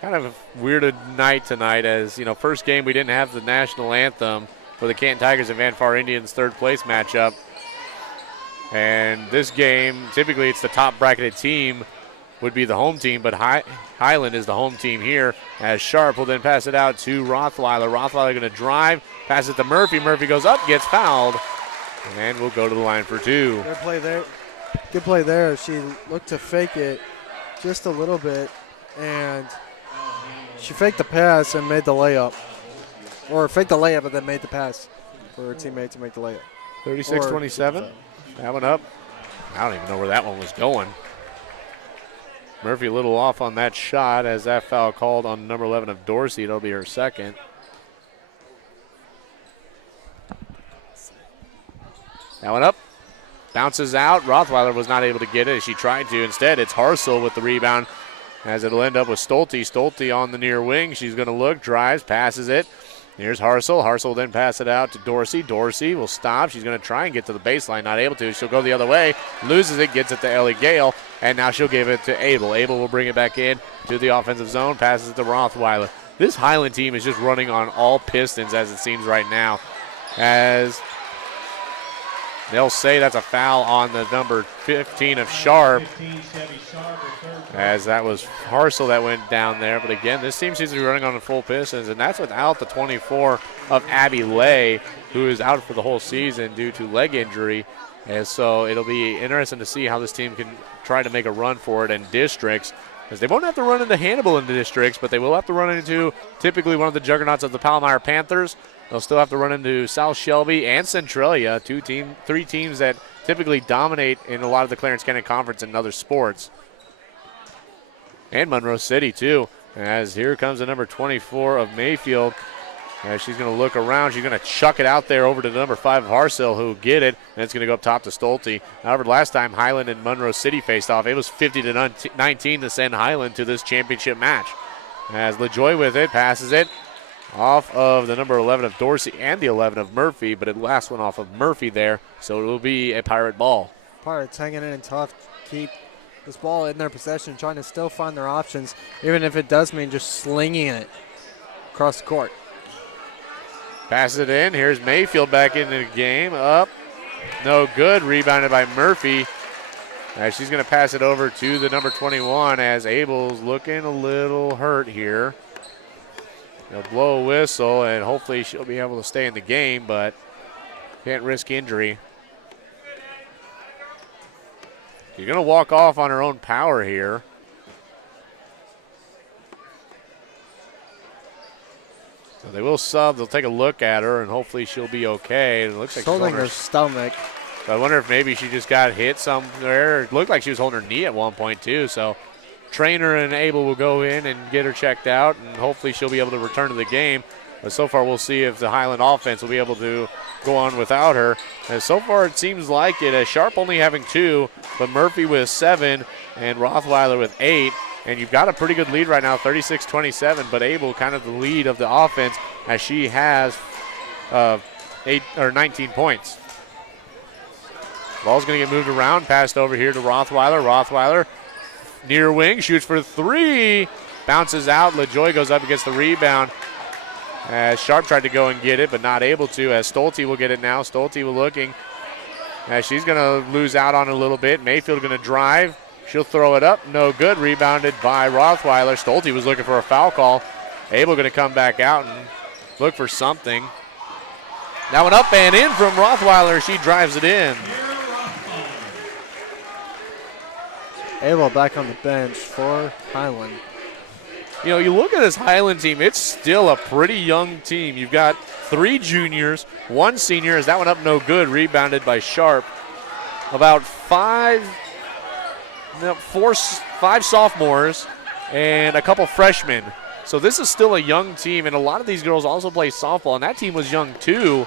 Kind of a weird night tonight as, first game we didn't have the national anthem for the Canton Tigers and Van Far Indians third place matchup. And this game, typically it's the top bracketed team would be the home team, but Highland is the home team here as Sharp will then pass it out to Rothweiler. Rothweiler going to drive, pass it to Murphy. Murphy goes up, gets fouled, and will go to the line for two. Good play there. Good play there. She looked to fake it just a little bit, and she faked the pass and made the layup. Or faked the layup and then made the pass for her teammate to make the layup. 36-27. That one up. I don't even know where that one was going. Murphy a little off on that shot as that foul called on number 11 of Dorsey. It'll be her second. That one up. Bounces out. Rothweiler was not able to get it as she tried to. Instead, it's Harsel with the rebound as it'll end up with Stolte. Stolte on the near wing. She's going to look, drives, passes it. Here's Harsel. Harsel then pass it out to Dorsey. Dorsey will stop. She's going to try and get to the baseline. Not able to. She'll go the other way. Loses it. Gets it to Ellie Gale. And now she'll give it to Abel. Abel will bring it back in to the offensive zone. Passes it to Rothweiler. This Highland team is just running on all pistons as it seems right now. As they'll say that's a foul on the number 15 of Sharp. As that was Harsel that went down there. But again, this team seems to be running on the full pistons, and that's without the 24 of Abby Lay, who is out for the whole season due to leg injury. And so it'll be interesting to see how this team can try to make a run for it in districts, because they won't have to run into Hannibal in the districts, but they will have to run into typically one of the juggernauts of the Palmyra Panthers. They'll still have to run into South Shelby and Centralia, three teams that typically dominate in a lot of the Clarence County Conference and other sports. And Monroe City, too, as here comes the number 24 of Mayfield. As she's going to look around. She's going to chuck it out there over to the number 5 of Harsel, who will get it, and it's going to go up top to Stolte. However, last time Highland and Monroe City faced off, it was 50-19 to send Highland to this championship match. As LaJoy with it, passes it off of the number 11 of Dorsey and the 11 of Murphy, but it last one off of Murphy there, so it will be a Pirate ball. Pirates hanging in tough, keep this ball in their possession, trying to still find their options, even if it does mean just slinging it across the court. Passes it in. Here's Mayfield back into the game. Up. No good. Rebounded by Murphy. As she's going to pass it over to the number 21 as Abel's looking a little hurt here. They'll blow a whistle, and hopefully she'll be able to stay in the game, but can't risk injury. She's going to walk off on her own power here. So they will sub. They'll take a look at her, and hopefully she'll be okay. It looks like she's holding her stomach. So I wonder if maybe she just got hit somewhere. It looked like she was holding her knee at one point, too. So Trainer and Abel will go in and get her checked out, and hopefully she'll be able to return to the game. But so far we'll see if the Highland offense will be able to go on without her. And so far it seems like it, as Sharp only having 2, but Murphy with 7 and Rothweiler with 8. And you've got a pretty good lead right now, 36-27, but Abel kind of the lead of the offense as she has 19 points. Ball's going to get moved around, passed over here to Rothweiler. Rothweiler near wing, shoots for 3, bounces out. LaJoy goes up against the rebound as Sharp tried to go and get it, but not able to, as Stolte will get it now. Stolte will looking as she's going to lose out on it a little bit. Mayfield going to drive. She'll throw it up. No good. Rebounded by Rothweiler. Stolte was looking for a foul call. Abel going to come back out and look for something. That one up and in from Rothweiler. She drives it in. Abel back on the bench for Highland. You know, you look at this Highland team, it's still a pretty young team. You've got 3 juniors, 1 senior. As that one up no good. Rebounded by Sharp. About 5 sophomores and a couple freshmen. So this is still a young team, and a lot of these girls also play softball, and that team was young too,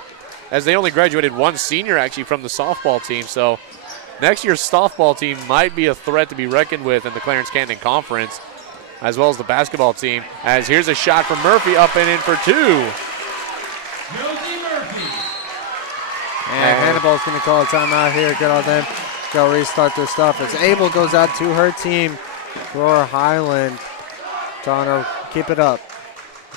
as they only graduated 1 senior actually from the softball team. So next year's softball team might be a threat to be reckoned with in the Clarence Canton Conference, as well as the basketball team. As here's a shot from Murphy, up and in for 2. And Hannibal's going to call a timeout here. Good on them. Go restart their stuff as Abel goes out to her team for Highland. Telling her, keep it up.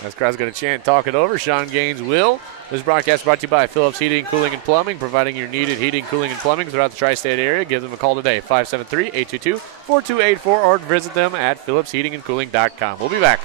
This crowd's going to chant, talk it over. Sean Gaines will. This broadcast brought to you by Phillips Heating, Cooling, and Plumbing, providing your needed heating, cooling, and plumbing throughout the tri-state area. Give them a call today, 573-822-4284, or visit them at phillipsheatingandcooling.com. We'll be back.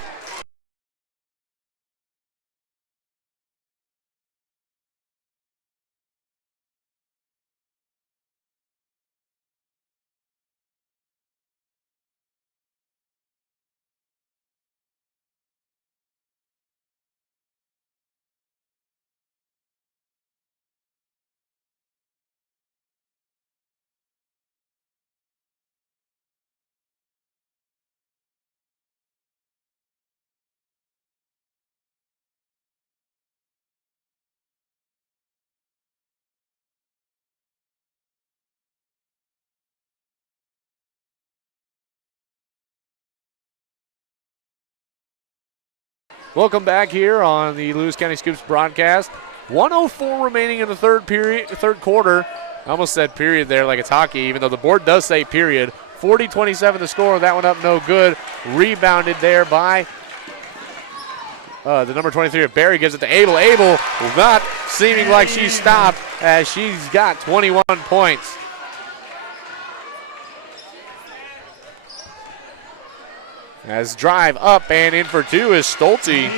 Welcome back here on the Lewis County Scoops broadcast. 1:04 remaining in the third quarter. I almost said period there like it's hockey, even though the board does say period. 40-27 the score. That one up no good. Rebounded there by the number 23 of Barry. Gives it to Abel. Abel not seeming like she stopped as she's got 21 points. As drive up and in for two is Stolte.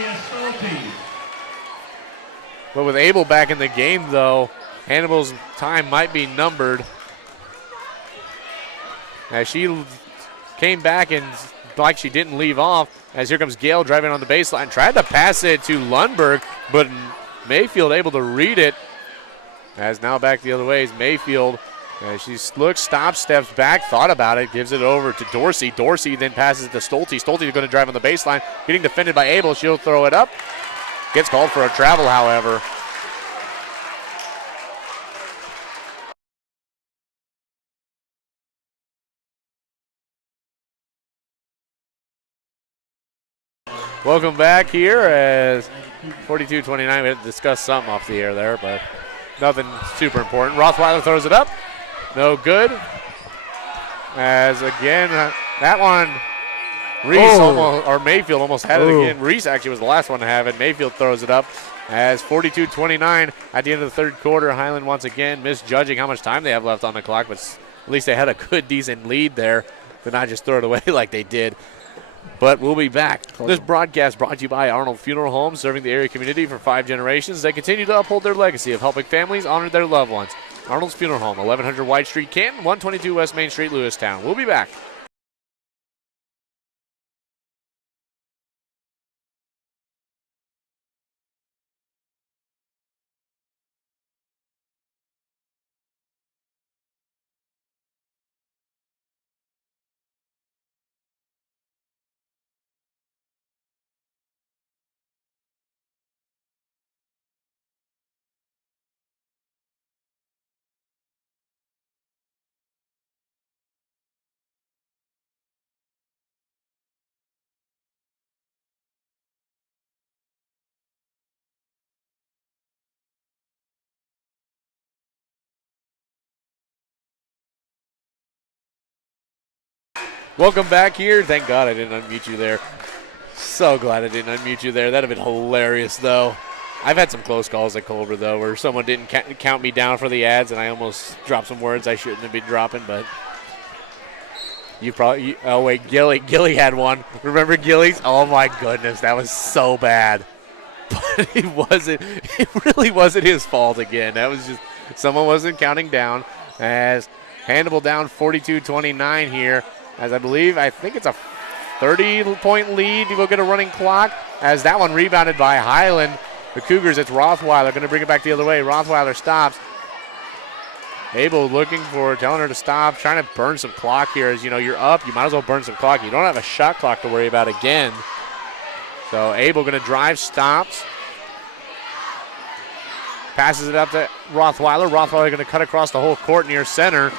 But with Abel back in the game, though, Hannibal's time might be numbered. As she came back and like she didn't leave off, as here comes Gale driving on the baseline. Tried to pass it to Lundberg, but Mayfield able to read it. As now back the other way is Mayfield. As she looks, stops, steps back, thought about it, gives it over to Dorsey. Dorsey then passes it to Stolte. Stolte is going to drive on the baseline, getting defended by Abel. She'll throw it up. Gets called for a travel, however. Welcome back here as 42-29. We had to discuss something off the air there, but nothing super important. Rothweiler throws it up. No good. As again, that one, Mayfield almost had it again. Reese actually was the last one to have it. Mayfield throws it up as 42-29 at the end of the third quarter. Highland once again misjudging how much time they have left on the clock, but at least they had a good, decent lead there to not just throw it away like they did. But we'll be back. This broadcast brought to you by Arnold Funeral Home, serving the area community for 5 generations. They continue to uphold their legacy of helping families honor their loved ones. Arnold's Funeral Home, 1100 White Street, Canton, 122 West Main Street, Lewistown. We'll be back. Welcome back here. Thank God I didn't unmute you there. So glad I didn't unmute you there. That would have been hilarious, though. I've had some close calls at Culver, though, where someone didn't count me down for the ads, and I almost dropped some words I shouldn't have been dropping, but oh, wait, Gilly had one. Remember Gilly's? Oh, my goodness, that was so bad. But it really wasn't his fault again. That was just someone wasn't counting down as Hannibal down 42-29 here. As I think it's a 30-point lead. We'll get a running clock as that one rebounded by Highland. The Cougars, it's Rothweiler, going to bring it back the other way. Rothweiler stops. Abel telling her to stop, trying to burn some clock here. As you know, you're up, you might as well burn some clock. You don't have a shot clock to worry about again. So Abel going to drive, stops. Passes it up to Rothweiler. Rothweiler going to cut across the whole court near center.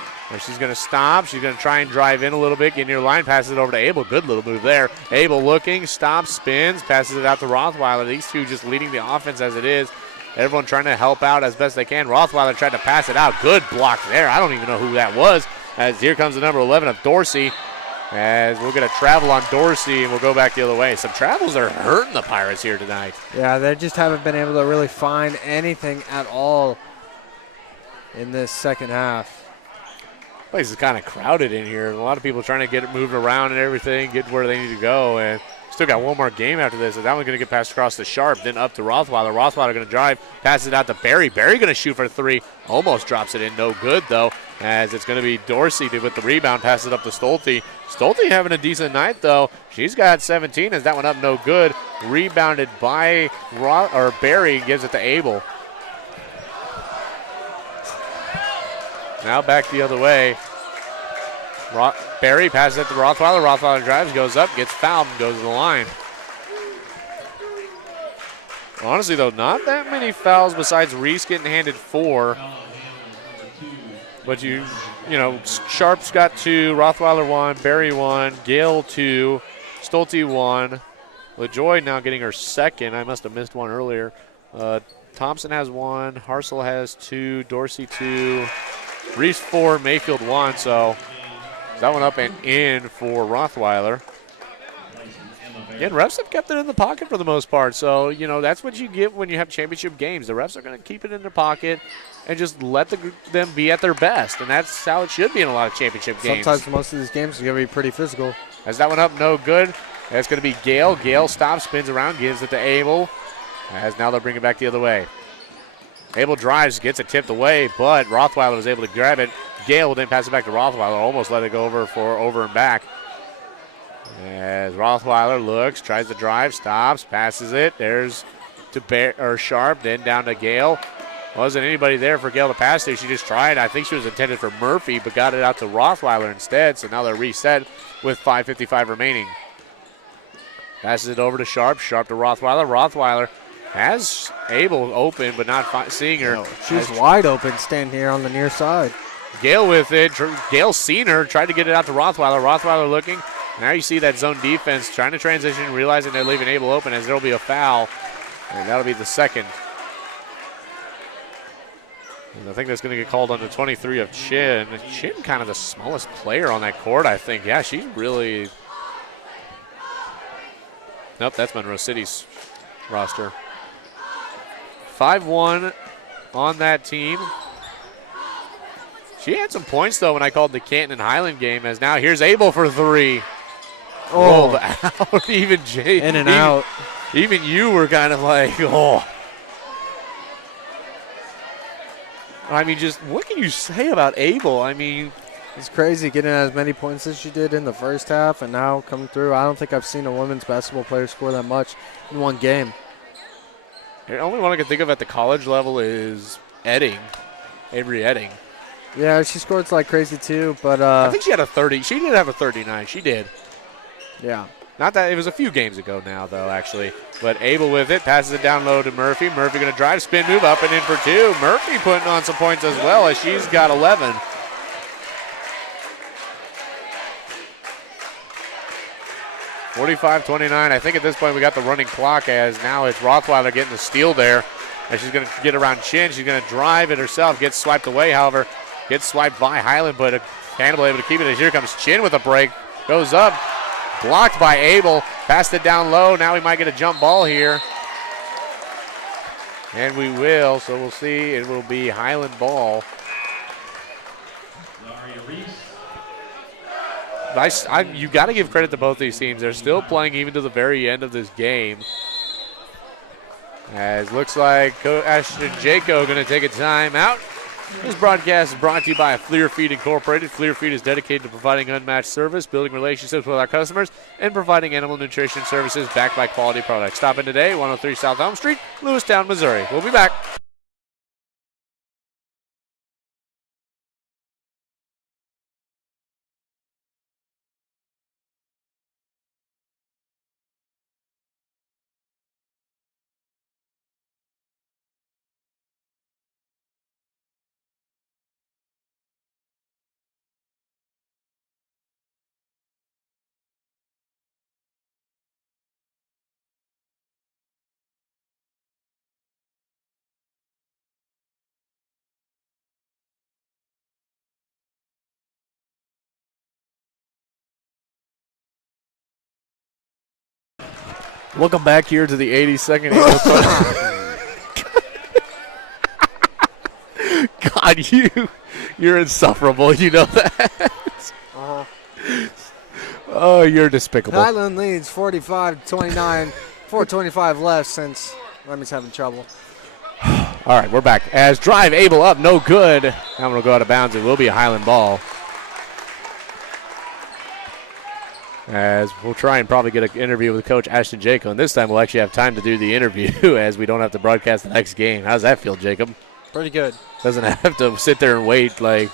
She's going to stop. She's going to try and drive in a little bit, get near line, passes it over to Abel. Good little move there. Abel looking, stops, spins, passes it out to Rothweiler. These two just leading the offense as it is. Everyone trying to help out as best they can. Rothweiler tried to pass it out. Good block there. I don't even know who that was. As here comes the number 11 of Dorsey. As we're going to travel on Dorsey, and we'll go back the other way. Some travels are hurting the Pirates here tonight. Yeah, they just haven't been able to really find anything at all in this second half. Place is kind of crowded in here. A lot of people trying to get it moved around and everything, get where they need to go. And still got one more game after this. So that one's going to get passed across to Sharp, then up to Rothweiler. Rothweiler going to drive, passes it out to Barry. Barry going to shoot for 3. Almost drops it in. No good, though, as it's going to be Dorsey with the rebound, passes it up to Stolte. Stolte having a decent night, though. She's got 17 as that one up no good. Rebounded by Barry, gives it to Abel. Now back the other way. Barry passes it to Rothweiler. Rothweiler drives, goes up, gets fouled, and goes to the line. Honestly, though, not that many fouls besides Reese getting handed 4. But you know, Sharp's got 2, Rothweiler 1, Barry 1, Gale 2, Stolte 1. LaJoy now getting her 2nd. I must have missed one earlier. Thompson has 1, Harsel has 2, Dorsey 2. Reese 4, Mayfield 1, so that one up and in for Rothweiler. Again, refs have kept it in the pocket for the most part, so, you know, that's what you get when you have championship games. The refs are going to keep it in their pocket and just let them be at their best, and that's how it should be in a lot of championship games. Sometimes most of these games are going to be pretty physical. As that one up, no good. That's going to be Gale. Gale stops, spins around, gives it to Abel. As now they'll bring it back the other way. Abel drives, gets it tipped away, but Rothweiler was able to grab it. Gale will then pass it back to Rothweiler, almost let it go over and back. As Rothweiler looks, tries to drive, stops, passes it. There's to Sharp, then down to Gale. Wasn't anybody there for Gale to pass to. She just tried. I think she was intended for Murphy, but got it out to Rothweiler instead. So now they're reset with 5:55 remaining. Passes it over to Sharp. Sharp to Rothweiler. Rothweiler has Abel open, but not seeing her. No, she's wide open standing here on the near side. Gale with it. Gale's seen her. Tried to get it out to Rothweiler. Rothweiler looking. Now you see that zone defense trying to transition, realizing they're leaving Abel open as there will be a foul. And that'll be the second. And I think that's going to get called on the 23 of Chin. Chin kind of the smallest player on that court, I think. Yeah, she's really... Nope, that's Monroe City's roster. 5-1 on that team. She had some points, though, when I called the Canton and Highland game, as now here's Abel for 3. Oh, out. Even Jay. In and out. Even you were kind of like, oh. I mean, just what can you say about Abel? I mean, it's crazy getting as many points as she did in the first half and now coming through. I don't think I've seen a women's basketball player score that much in one game. The only one I can think of at the college level is Avery Edding. Yeah, she scored like crazy too, but I think she had a 30. She did have a 39. She did. Yeah. Not that it was a few games ago now, though, actually. But Abel with it, passes it down low to Murphy. Murphy going to drive, spin move up and in for 2. Murphy putting on some points as well, as she's got 11. (45-29). I think at this point we got the running clock, as now it's Rothweiler getting the steal there. And she's going to get around Chin. She's going to drive it herself, gets swiped away, however. Gets swiped by Highland, but Hannibal able to keep it. As here comes Chin with a break. Goes up. Blocked by Abel. Passed it down low. Now we might get a jump ball here. And we will. So we'll see. It will be Highland ball. You got to give credit to both these teams. They're still playing even to the very end of this game. As looks like Ashton Jaco going to take a timeout. This broadcast is brought to you by Fleer Feed Incorporated. Fleer Feed is dedicated to providing unmatched service, building relationships with our customers, and providing animal nutrition services backed by quality products. Stop in today, 103 South Elm Street, Lewistown, Missouri. We'll be back. Welcome back here to the 82nd annual. God, you're insufferable. You know that. Oh, you're despicable. Highland leads 45-29. 4:25 left since Remy's having trouble. All right, we're back. As drive, Abel up, no good. I'm going to go out of bounds. It will be a Highland ball. As we'll try and probably get an interview with Coach Ashton Jacob. And this time we'll actually have time to do the interview as we don't have to broadcast the next game. How's that feel, Jacob? Pretty good. Doesn't have to sit there and wait. Like,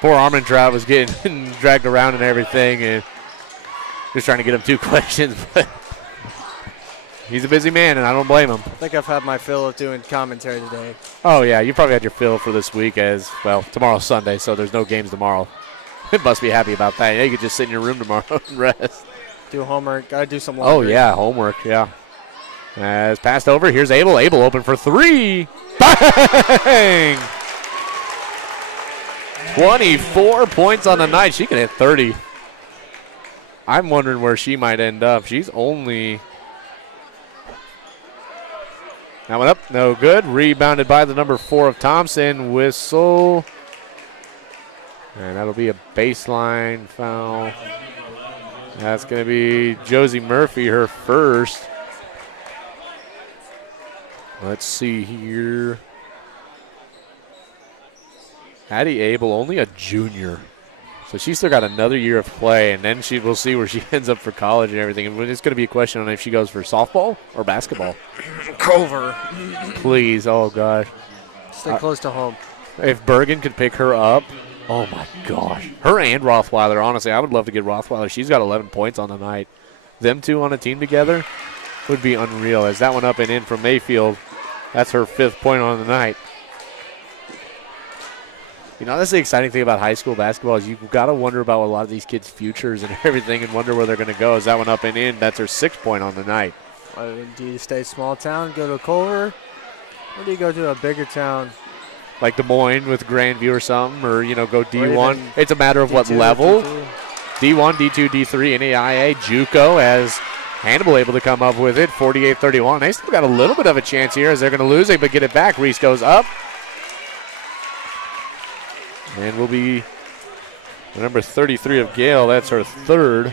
poor Armentrout was getting dragged around and everything. And just trying to get him 2 questions. But he's a busy man, and I don't blame him. I think I've had my fill of doing commentary today. Oh, yeah, you probably had your fill for this week as, well, tomorrow's Sunday, so there's no games tomorrow. It must be happy about that. Yeah, you could just sit in your room tomorrow and rest. Do homework. Got to do some laundry. Oh, yeah, homework, yeah. As passed over, here's Abel. Abel open for 3. Bang! 24 points on the night. She can hit 30. I'm wondering where she might end up. She's only... That one up, no good. Rebounded by the number 4 of Thompson. Whistle. And that'll be a baseline foul. That's going to be Josie Murphy, her first. Let's see here. Addie Abel, only a junior. So she's still got another year of play, and then we'll see where she ends up for college and everything. And it's going to be a question on if she goes for softball or basketball. Culver. Please, oh, gosh. Stay close to home. If Bergen could pick her up, oh, my gosh. Her and Rothweiler, honestly, I would love to get Rothweiler. She's got 11 points on the night. Them two on a team together would be unreal. As that one up and in from Mayfield, that's her 5th point on the night. You know, that's the exciting thing about high school basketball is you've got to wonder about a lot of these kids' futures and everything and wonder where they're going to go. As that one up and in, that's her 6th point on the night. Do you stay small town, go to Culver, or do you go to a bigger town? Like Des Moines with Grandview or something, or, you know, go D1. Or it's a matter of D2, what level. D2. D1, D2, D3, NAIA, JUCO, as Hannibal able to come up with it, 48-31. They still got a little bit of a chance here as they're going to lose it, but get it back. Reese goes up. And will be the number 33 of Gale. That's her 3rd.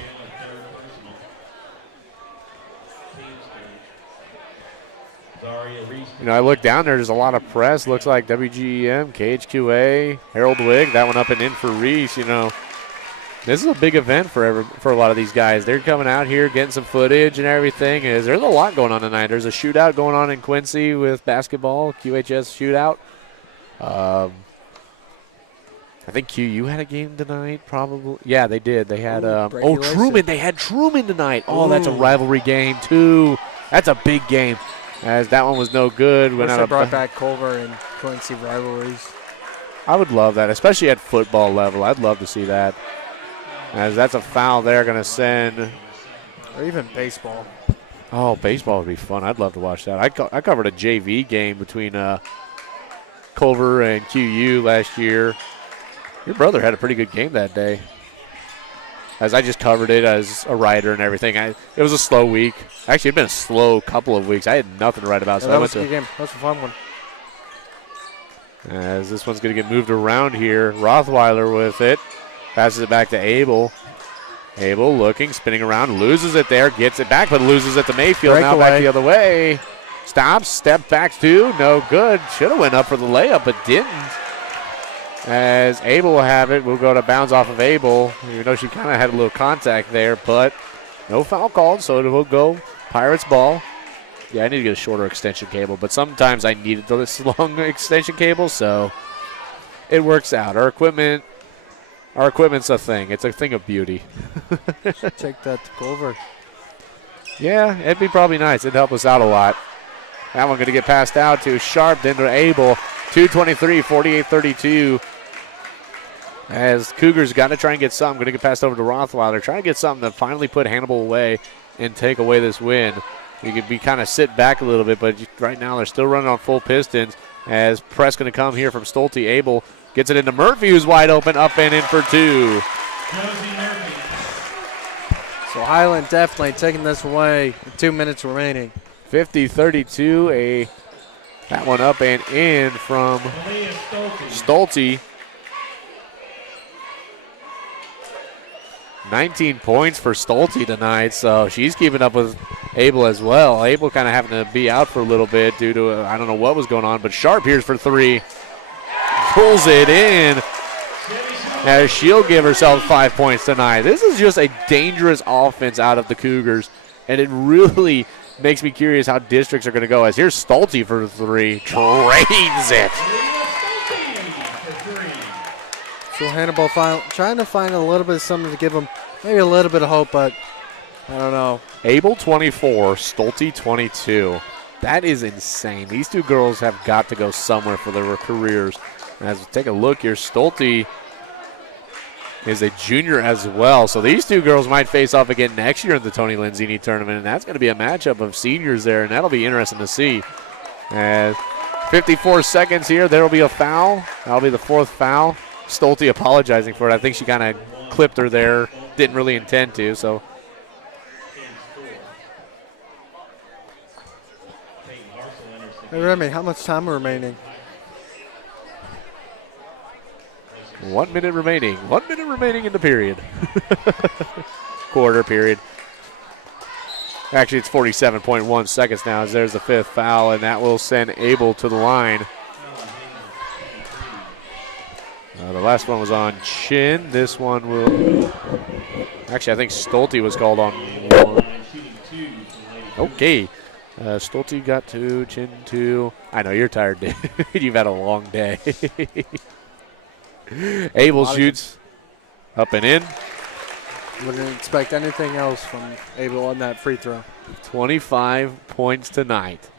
You know, I look down there's a lot of press. Looks like WGEM, KHQA, Harold Wigg. That one up and in for Reese. You know, this is a big event for a lot of these guys. They're coming out here, getting some footage and everything. There's a lot going on tonight. There's a shootout going on in Quincy with basketball, QHS shootout. I think QU had a game tonight, probably. Yeah, they did. They had Truman. They had Truman tonight. Oh, that's a rivalry game, too. That's a big game. As that one was no good. Wish they brought back Culver and Quincy rivalries. I would love that, especially at football level. I'd love to see that. As that's a foul they're going to send. Or even baseball. Oh, baseball would be fun. I'd love to watch that. I covered a JV game between Culver and QU last year. Your brother had a pretty good game that day. As I just covered it as a writer and everything. It was a slow week. Actually, it'd been a slow couple of weeks. I had nothing to write about. Yeah, that was a good game. That was a fun one. As this one's going to get moved around here. Rothweiler with it. Passes it back to Abel. Abel looking, spinning around, loses it there, gets it back, but loses it to Mayfield. Now back the other way. Stops, step back two, no good. Should have went up for the layup, but didn't. As Abel will have it, we'll go to bounds off of Abel. Even though she kind of had a little contact there, but no foul called, so it will go Pirates ball. Yeah, I need to get a shorter extension cable, but sometimes I needed this long extension cable, so it works out. Our equipment's a thing. It's a thing of beauty. Take that to Culver. Yeah, it'd be probably nice. It'd help us out a lot. That one going to get passed out to Sharp, then to Abel. 2:23, 48-32. As Cougars got to try and get something. Going to get passed over to Rothweiler. Trying to get something to finally put Hannibal away and take away this win. You could be kind of sit back a little bit, but right now they're still running on full pistons. As press going to come here from Stolte. Abel gets it into Murphy, who's wide open, up and in for 2. So So Highland definitely taking this away with 2 minutes remaining. 50-32, that one up and in from Stolte. 19 points for Stolte tonight, so she's keeping up with Abel as well. Abel kind of having to be out for a little bit due to, I don't know what was going on, but Sharp here's for three. Pulls it in, as she'll give herself 5 points tonight. This is just a dangerous offense out of the Cougars, and it really makes me curious how districts are going to go. As here's Stolte for three, drains it. So Hannibal trying to find a little bit of something to give them maybe a little bit of hope, but I don't know. Abel 24, Stolte 22. That is insane. These two girls have got to go somewhere for their careers. As we take a look here, Stolte is a junior as well. So these two girls might face off again next year in the Tony Lenzini tournament, and that's going to be a matchup of seniors there, and that'll be interesting to see. As 54 seconds here, there will be a foul. That'll be the fourth foul. Stolte apologizing for it. I think she kind of clipped her there. Didn't really intend to, so. Hey, Remy, how much time remaining? 1 minute remaining. 1 minute remaining in the period. Quarter period. Actually, it's 47.1 seconds now as there's the fifth foul, and that will send Abel to the line. The last one was on Chin. This one will. Actually, I think Stolte was called on one. Okay. Stolte got two, Chin two. I know you're tired, dude. You've had a long day. Abel shoots up and in. Wouldn't expect anything else from Abel on that free throw. 25 points tonight.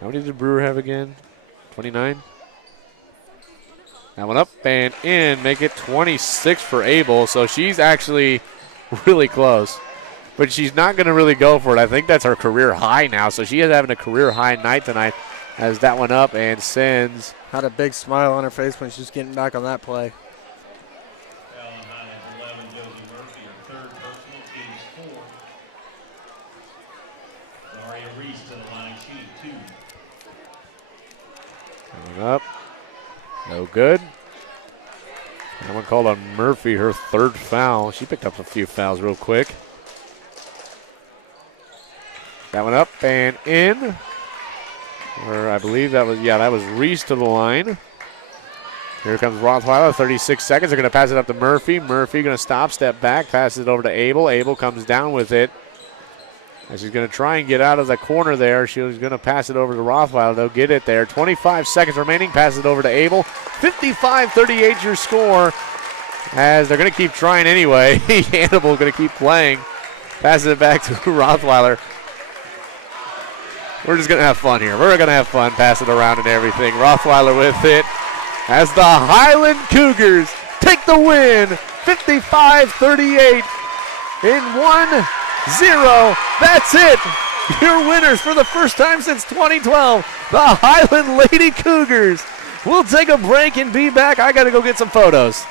How many did Brewer have again? 29? That one up and in, make it 26 for Abel. So she's actually really close. But she's not going to really go for it. I think that's her career high now. So she is having a career high night tonight as that one up and sends. Had a big smile on her face when she was getting back on that play. Coming up. No good. That one called on Murphy, her third foul. She picked up a few fouls real quick. That one up and in. Or I believe that was Reese to the line. Here comes Rothweiler, 36 seconds. They're going to pass it up to Murphy. Murphy going to stop, step back, passes it over to Abel. Abel comes down with it. And she's going to try and get out of the corner there. She's going to pass it over to Rothweiler. They'll get it there. 25 seconds remaining. Pass it over to Abel. 55-38 your score. As they're going to keep trying anyway. Hannibal's going to keep playing. Passes it back to Rothweiler. We're just going to have fun here. We're going to have fun, pass it around and everything. Rothweiler with it. As the Highland Cougars take the win. 55-38 in 1-0. That's it. Your winners for the first time since 2012, the Highland Lady Cougars. We'll take a break and be back. I got to go get some photos.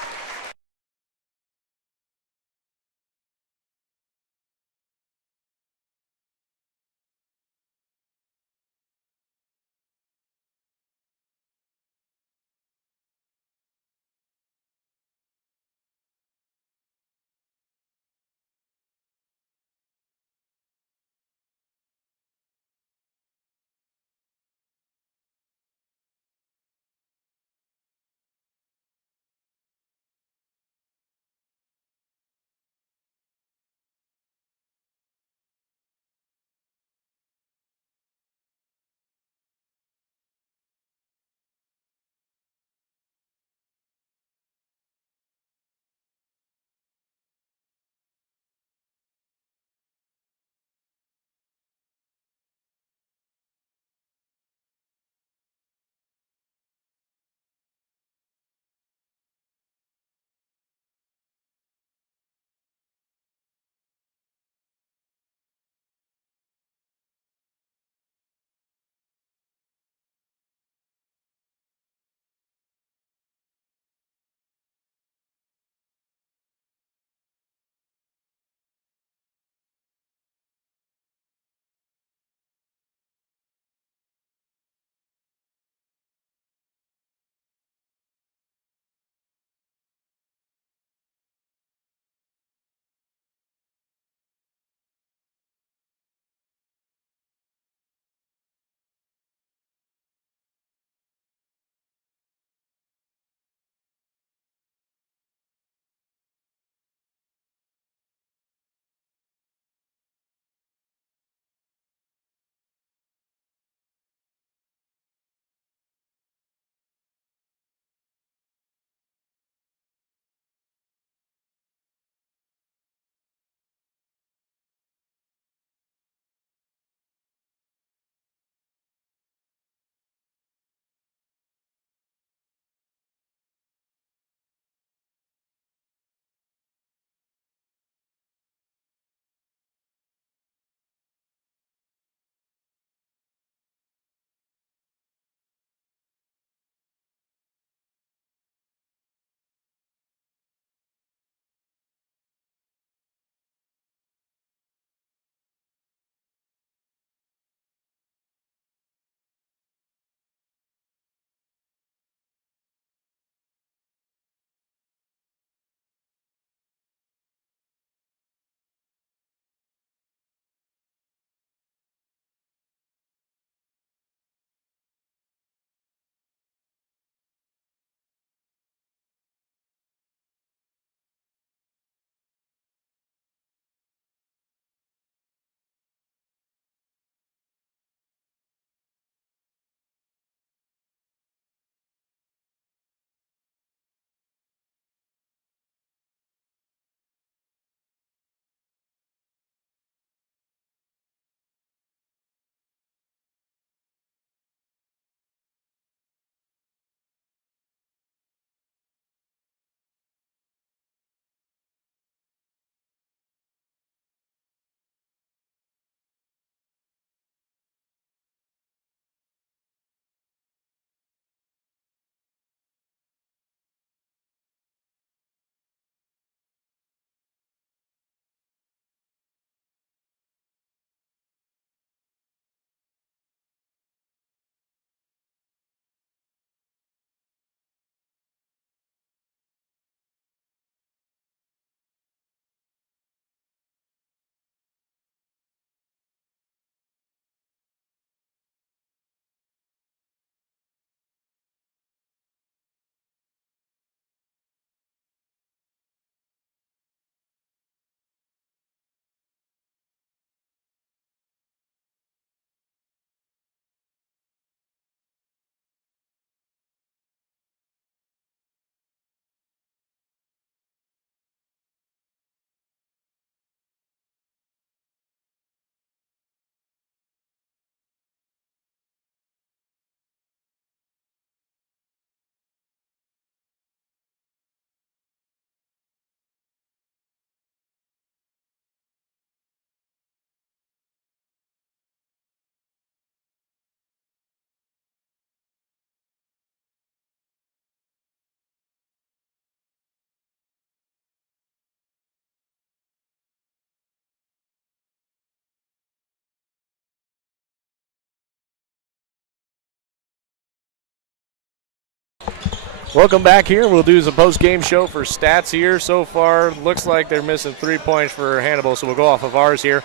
Welcome back here. We'll do some post-game show for stats here. So far, looks like they're missing 3 points for Hannibal, so we'll go off of ours here.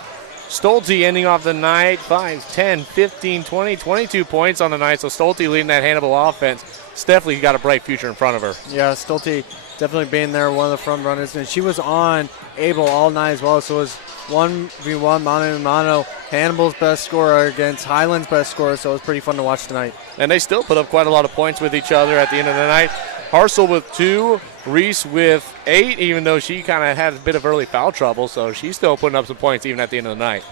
Stolte ending off the night, 5, 10, 15, 20, 22 points on the night. So Stolte leading that Hannibal offense. Steph's got a bright future in front of her. Yeah, Stolte definitely being there, one of the front runners. And she was on Abel all night as well. So it was 1v1, mano a mano. Hannibal's best scorer against Highland's best scorer. So it was pretty fun to watch tonight. And they still put up quite a lot of points with each other at the end of the night. Harsel with 2, Reese with 8, even though she kind of had a bit of early foul trouble. So she's still putting up some points even at the end of the night.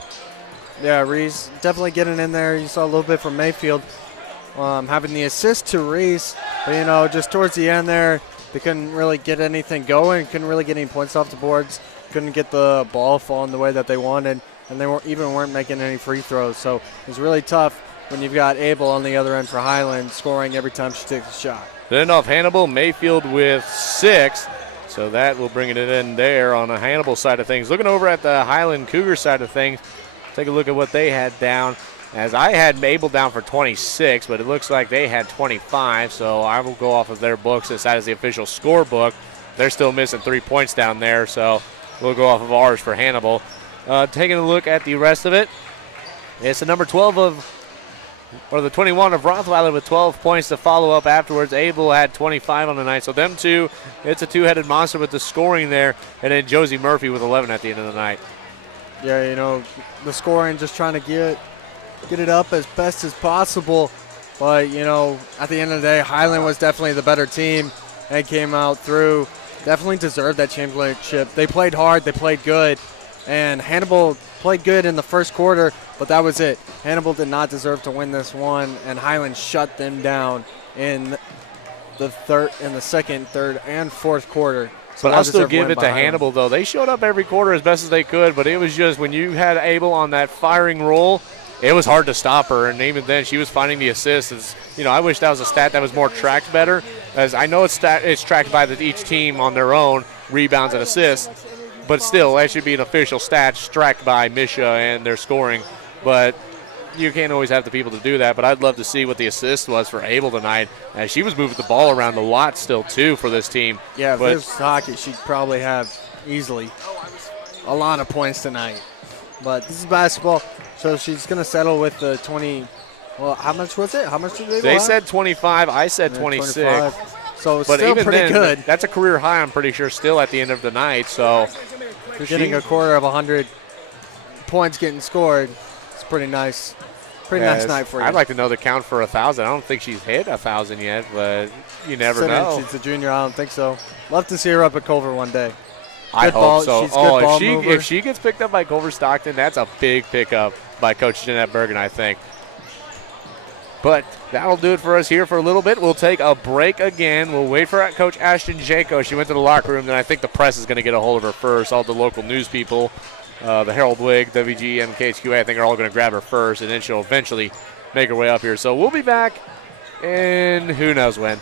Yeah, Reese definitely getting in there. You saw a little bit from Mayfield having the assist to Reese. But, just towards the end there, they couldn't really get anything going, couldn't really get any points off the boards, couldn't get the ball falling the way that they wanted, and they weren't making any free throws. So it was really tough when you've got Abel on the other end for Highland scoring every time she takes a shot. Then off Hannibal, Mayfield with 6. So that will bring it in there on the Hannibal side of things. Looking over at the Highland Cougar side of things, take a look at what they had down. As I had Abel down for 26, but it looks like they had 25. So I will go off of their books as that is the official scorebook. They're still missing 3 points down there, so we'll go off of ours for Hannibal. Taking a look at the rest of it, it's the number 12 the 21 of Rothweiler with 12 points to follow up afterwards. Abel had 25 on the night. So them two, it's a two-headed monster with the scoring there. And then Josie Murphy with 11 at the end of the night. Yeah, the scoring, just trying to get it up as best as possible. But, at the end of the day, Highland was definitely the better team and came out through. Definitely deserved that championship. They played hard. They played good. And Hannibal played good in the first quarter, but that was it. Hannibal did not deserve to win this one, and Highland shut them down in the second, third, and fourth quarter. So but I'll still give it to Hannibal, though. They showed up every quarter as best as they could, but it was just when you had Abel on that firing roll, it was hard to stop her, and even then she was finding the assists. I wish that was a stat that was more tracked better, as I know it's tracked by each team on their own, rebounds and assists. But still, that should be an official stat tracked by Misha and their scoring. But you can't always have the people to do that. But I'd love to see what the assist was for Abel tonight. As she was moving the ball around a lot still, too, for this team. Yeah, if it was hockey, she'd probably have easily a lot of points tonight. But this is basketball, so she's going to settle with the 20. Well, how much was it? How much did they said 25. I said 26. 25. So it's but still even pretty then, good. That's a career high, I'm pretty sure, still at the end of the night. So you're getting a quarter of 100 points getting scored. It's pretty nice. Pretty nice night for you. I'd like to know the count for 1,000. I don't think she's hit 1,000 yet, but you never know. She's a junior. I don't think so. Love to see her up at Culver one day. I hope so. She's good ball mover. If she gets picked up by Culver Stockton, that's a big pickup by Coach Jeanette Bergen, I think. But that'll do it for us here for a little bit. We'll take a break again. We'll wait for Coach Ashton Janko. She went to the locker room, then I think the press is going to get a hold of her first. All the local news people, the Herald Whig, WG, MKHQA, I think are all going to grab her first, and then she'll eventually make her way up here. So we'll be back in who knows when.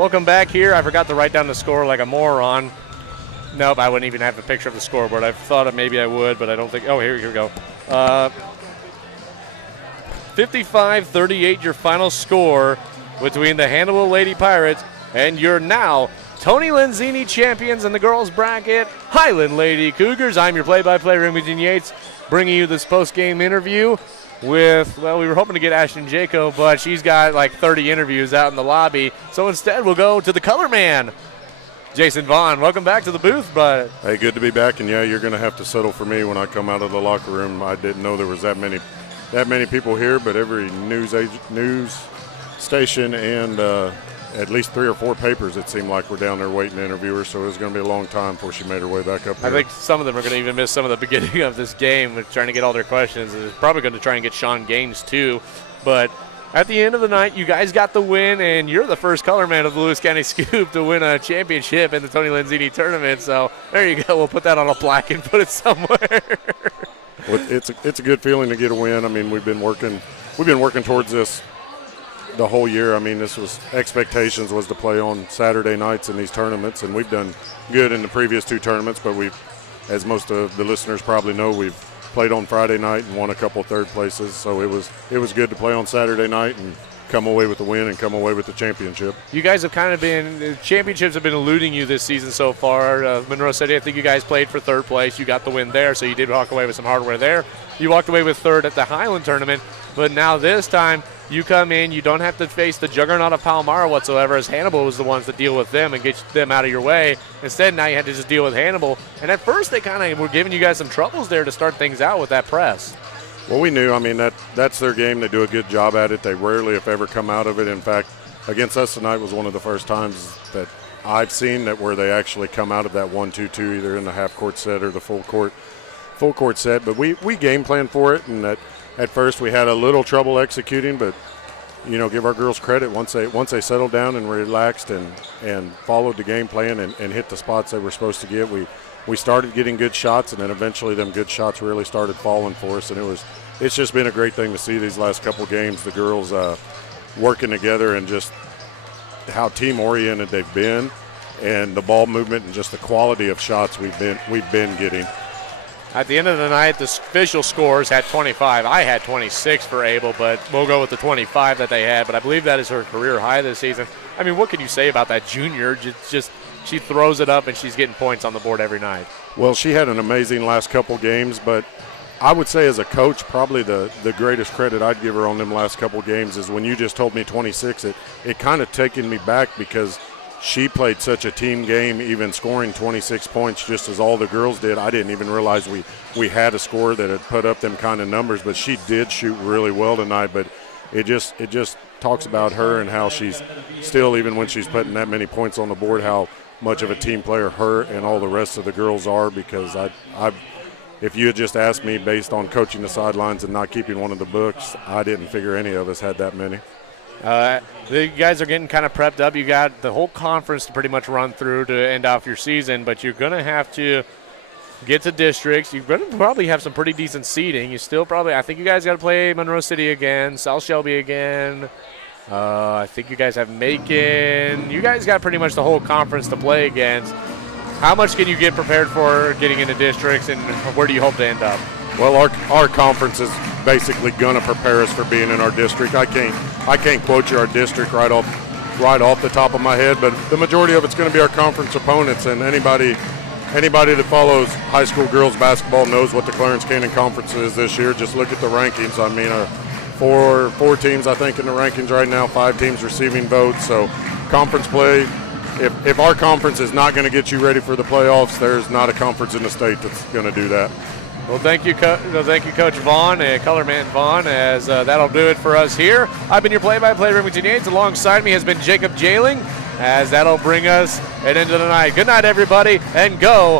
Welcome back here. I forgot to write down the score like a moron. Nope, I wouldn't even have a picture of the scoreboard. I thought maybe I would, but I don't think. Oh, here we go. 55-38 your final score between the Hannibal Lady Pirates and your now Tony Lenzini champions in the girls bracket, Highland Lady Cougars. I'm your play-by-play Remington Yates, bringing you this post-game interview with, well, we were hoping to get Ashton Jaco, but she's got like 30 interviews out in the lobby. So instead, we'll go to the color man, Jason Vaughn. Welcome back to the booth, bud. Hey, good to be back, and yeah, you're going to have to settle for me when I come out of the locker room. I didn't know there was that many people here, but every news station and at least 3 or 4 papers, it seemed like, were down there waiting to interview her, so it was going to be a long time before she made her way back up here. I think some of them are going to even miss some of the beginning of this game with trying to get all their questions. They're probably going to try and get Sean Gaines too, but at the end of the night, you guys got the win, and you're the first color man of the Lewis County Scoop to win a championship in the Tony Lenzini tournament. So there you go. We'll put that on a plaque and put it somewhere. Well, it's a good feeling to get a win. I mean, we've been working towards this the whole year. I mean, this was expectations was to play on Saturday nights in these tournaments, and we've done good in the previous 2 tournaments. But we've, as most of the listeners probably know, we've played on Friday night and won a couple third places. So it was good to play on Saturday night and come away with the win and come away with the championship. You guys have kind of been, championships have been eluding you this season so far. Monroe City, I think you guys played for 3rd place. You got the win there, so you did walk away with some hardware there. You walked away with 3rd at the Highland tournament, but now this time you come in, you don't have to face the juggernaut of Palmyra whatsoever, as Hannibal was the ones that deal with them and get them out of your way. Instead, now you had to just deal with Hannibal. And at first, they kind of were giving you guys some troubles there to start things out with that press. Well, we knew. I mean, that's their game. They do a good job at it. They rarely, if ever, come out of it. In fact, against us tonight was one of the first times that I've seen that where they actually come out of that 1-2-2, either in the half-court set or the full court set. But we game planned for it, and at first we had a little trouble executing, but give our girls credit. Once they settled down and relaxed and followed the game plan and hit the spots they were supposed to get, we started getting good shots, and then eventually them good shots really started falling for us. And it's just been a great thing to see these last couple games, the girls working together and just how team-oriented they've been, and the ball movement and just the quality of shots we've been getting. At the end of the night, the official scores had 25. I had 26 for Abel, but we'll go with the 25 that they had. But I believe that is her career high this season. I mean, what can you say about that junior? Just she throws it up, and she's getting points on the board every night. Well, she had an amazing last couple games, but I would say as a coach, probably the greatest credit I'd give her on them last couple games is when you just told me 26, it kind of taken me back because she played such a team game, even scoring 26 points just as all the girls did. I didn't even realize we had a score that had put up them kind of numbers, but she did shoot really well tonight. But it just talks about her and how she's still, even when she's putting that many points on the board, how much of a team player her and all the rest of the girls are. Because if you had just asked me based on coaching the sidelines and not keeping one of the books, I didn't figure any of us had that many. You guys are getting kind of prepped up. You got the whole conference to pretty much run through to end off your season, but you're going to have to get to districts. You're going to probably have some pretty decent seeding. You still probably, I think you guys got to play Monroe City again, South Shelby again. I think you guys have Macon. You guys got pretty much the whole conference to play against. How much can you get prepared for getting into districts, and where do you hope to end up? Well, our conference is basically going to prepare us for being in our district. I can't quote you our district right off the top of my head, but the majority of it's going to be our conference opponents. And anybody that follows high school girls basketball knows what the Clarence Canyon Conference is this year. Just look at the rankings. I mean, four teams I think in the rankings right now, 5 teams receiving votes. So conference play. If our conference is not going to get you ready for the playoffs, there's not a conference in the state that's going to do that. Well, thank you, Coach Vaughn and Colorman Vaughn, as that'll do it for us here. I've been your play-by-play Remington Yates. Alongside me has been Jacob Jailing, as that'll bring us an end of the night. Good night, everybody, and go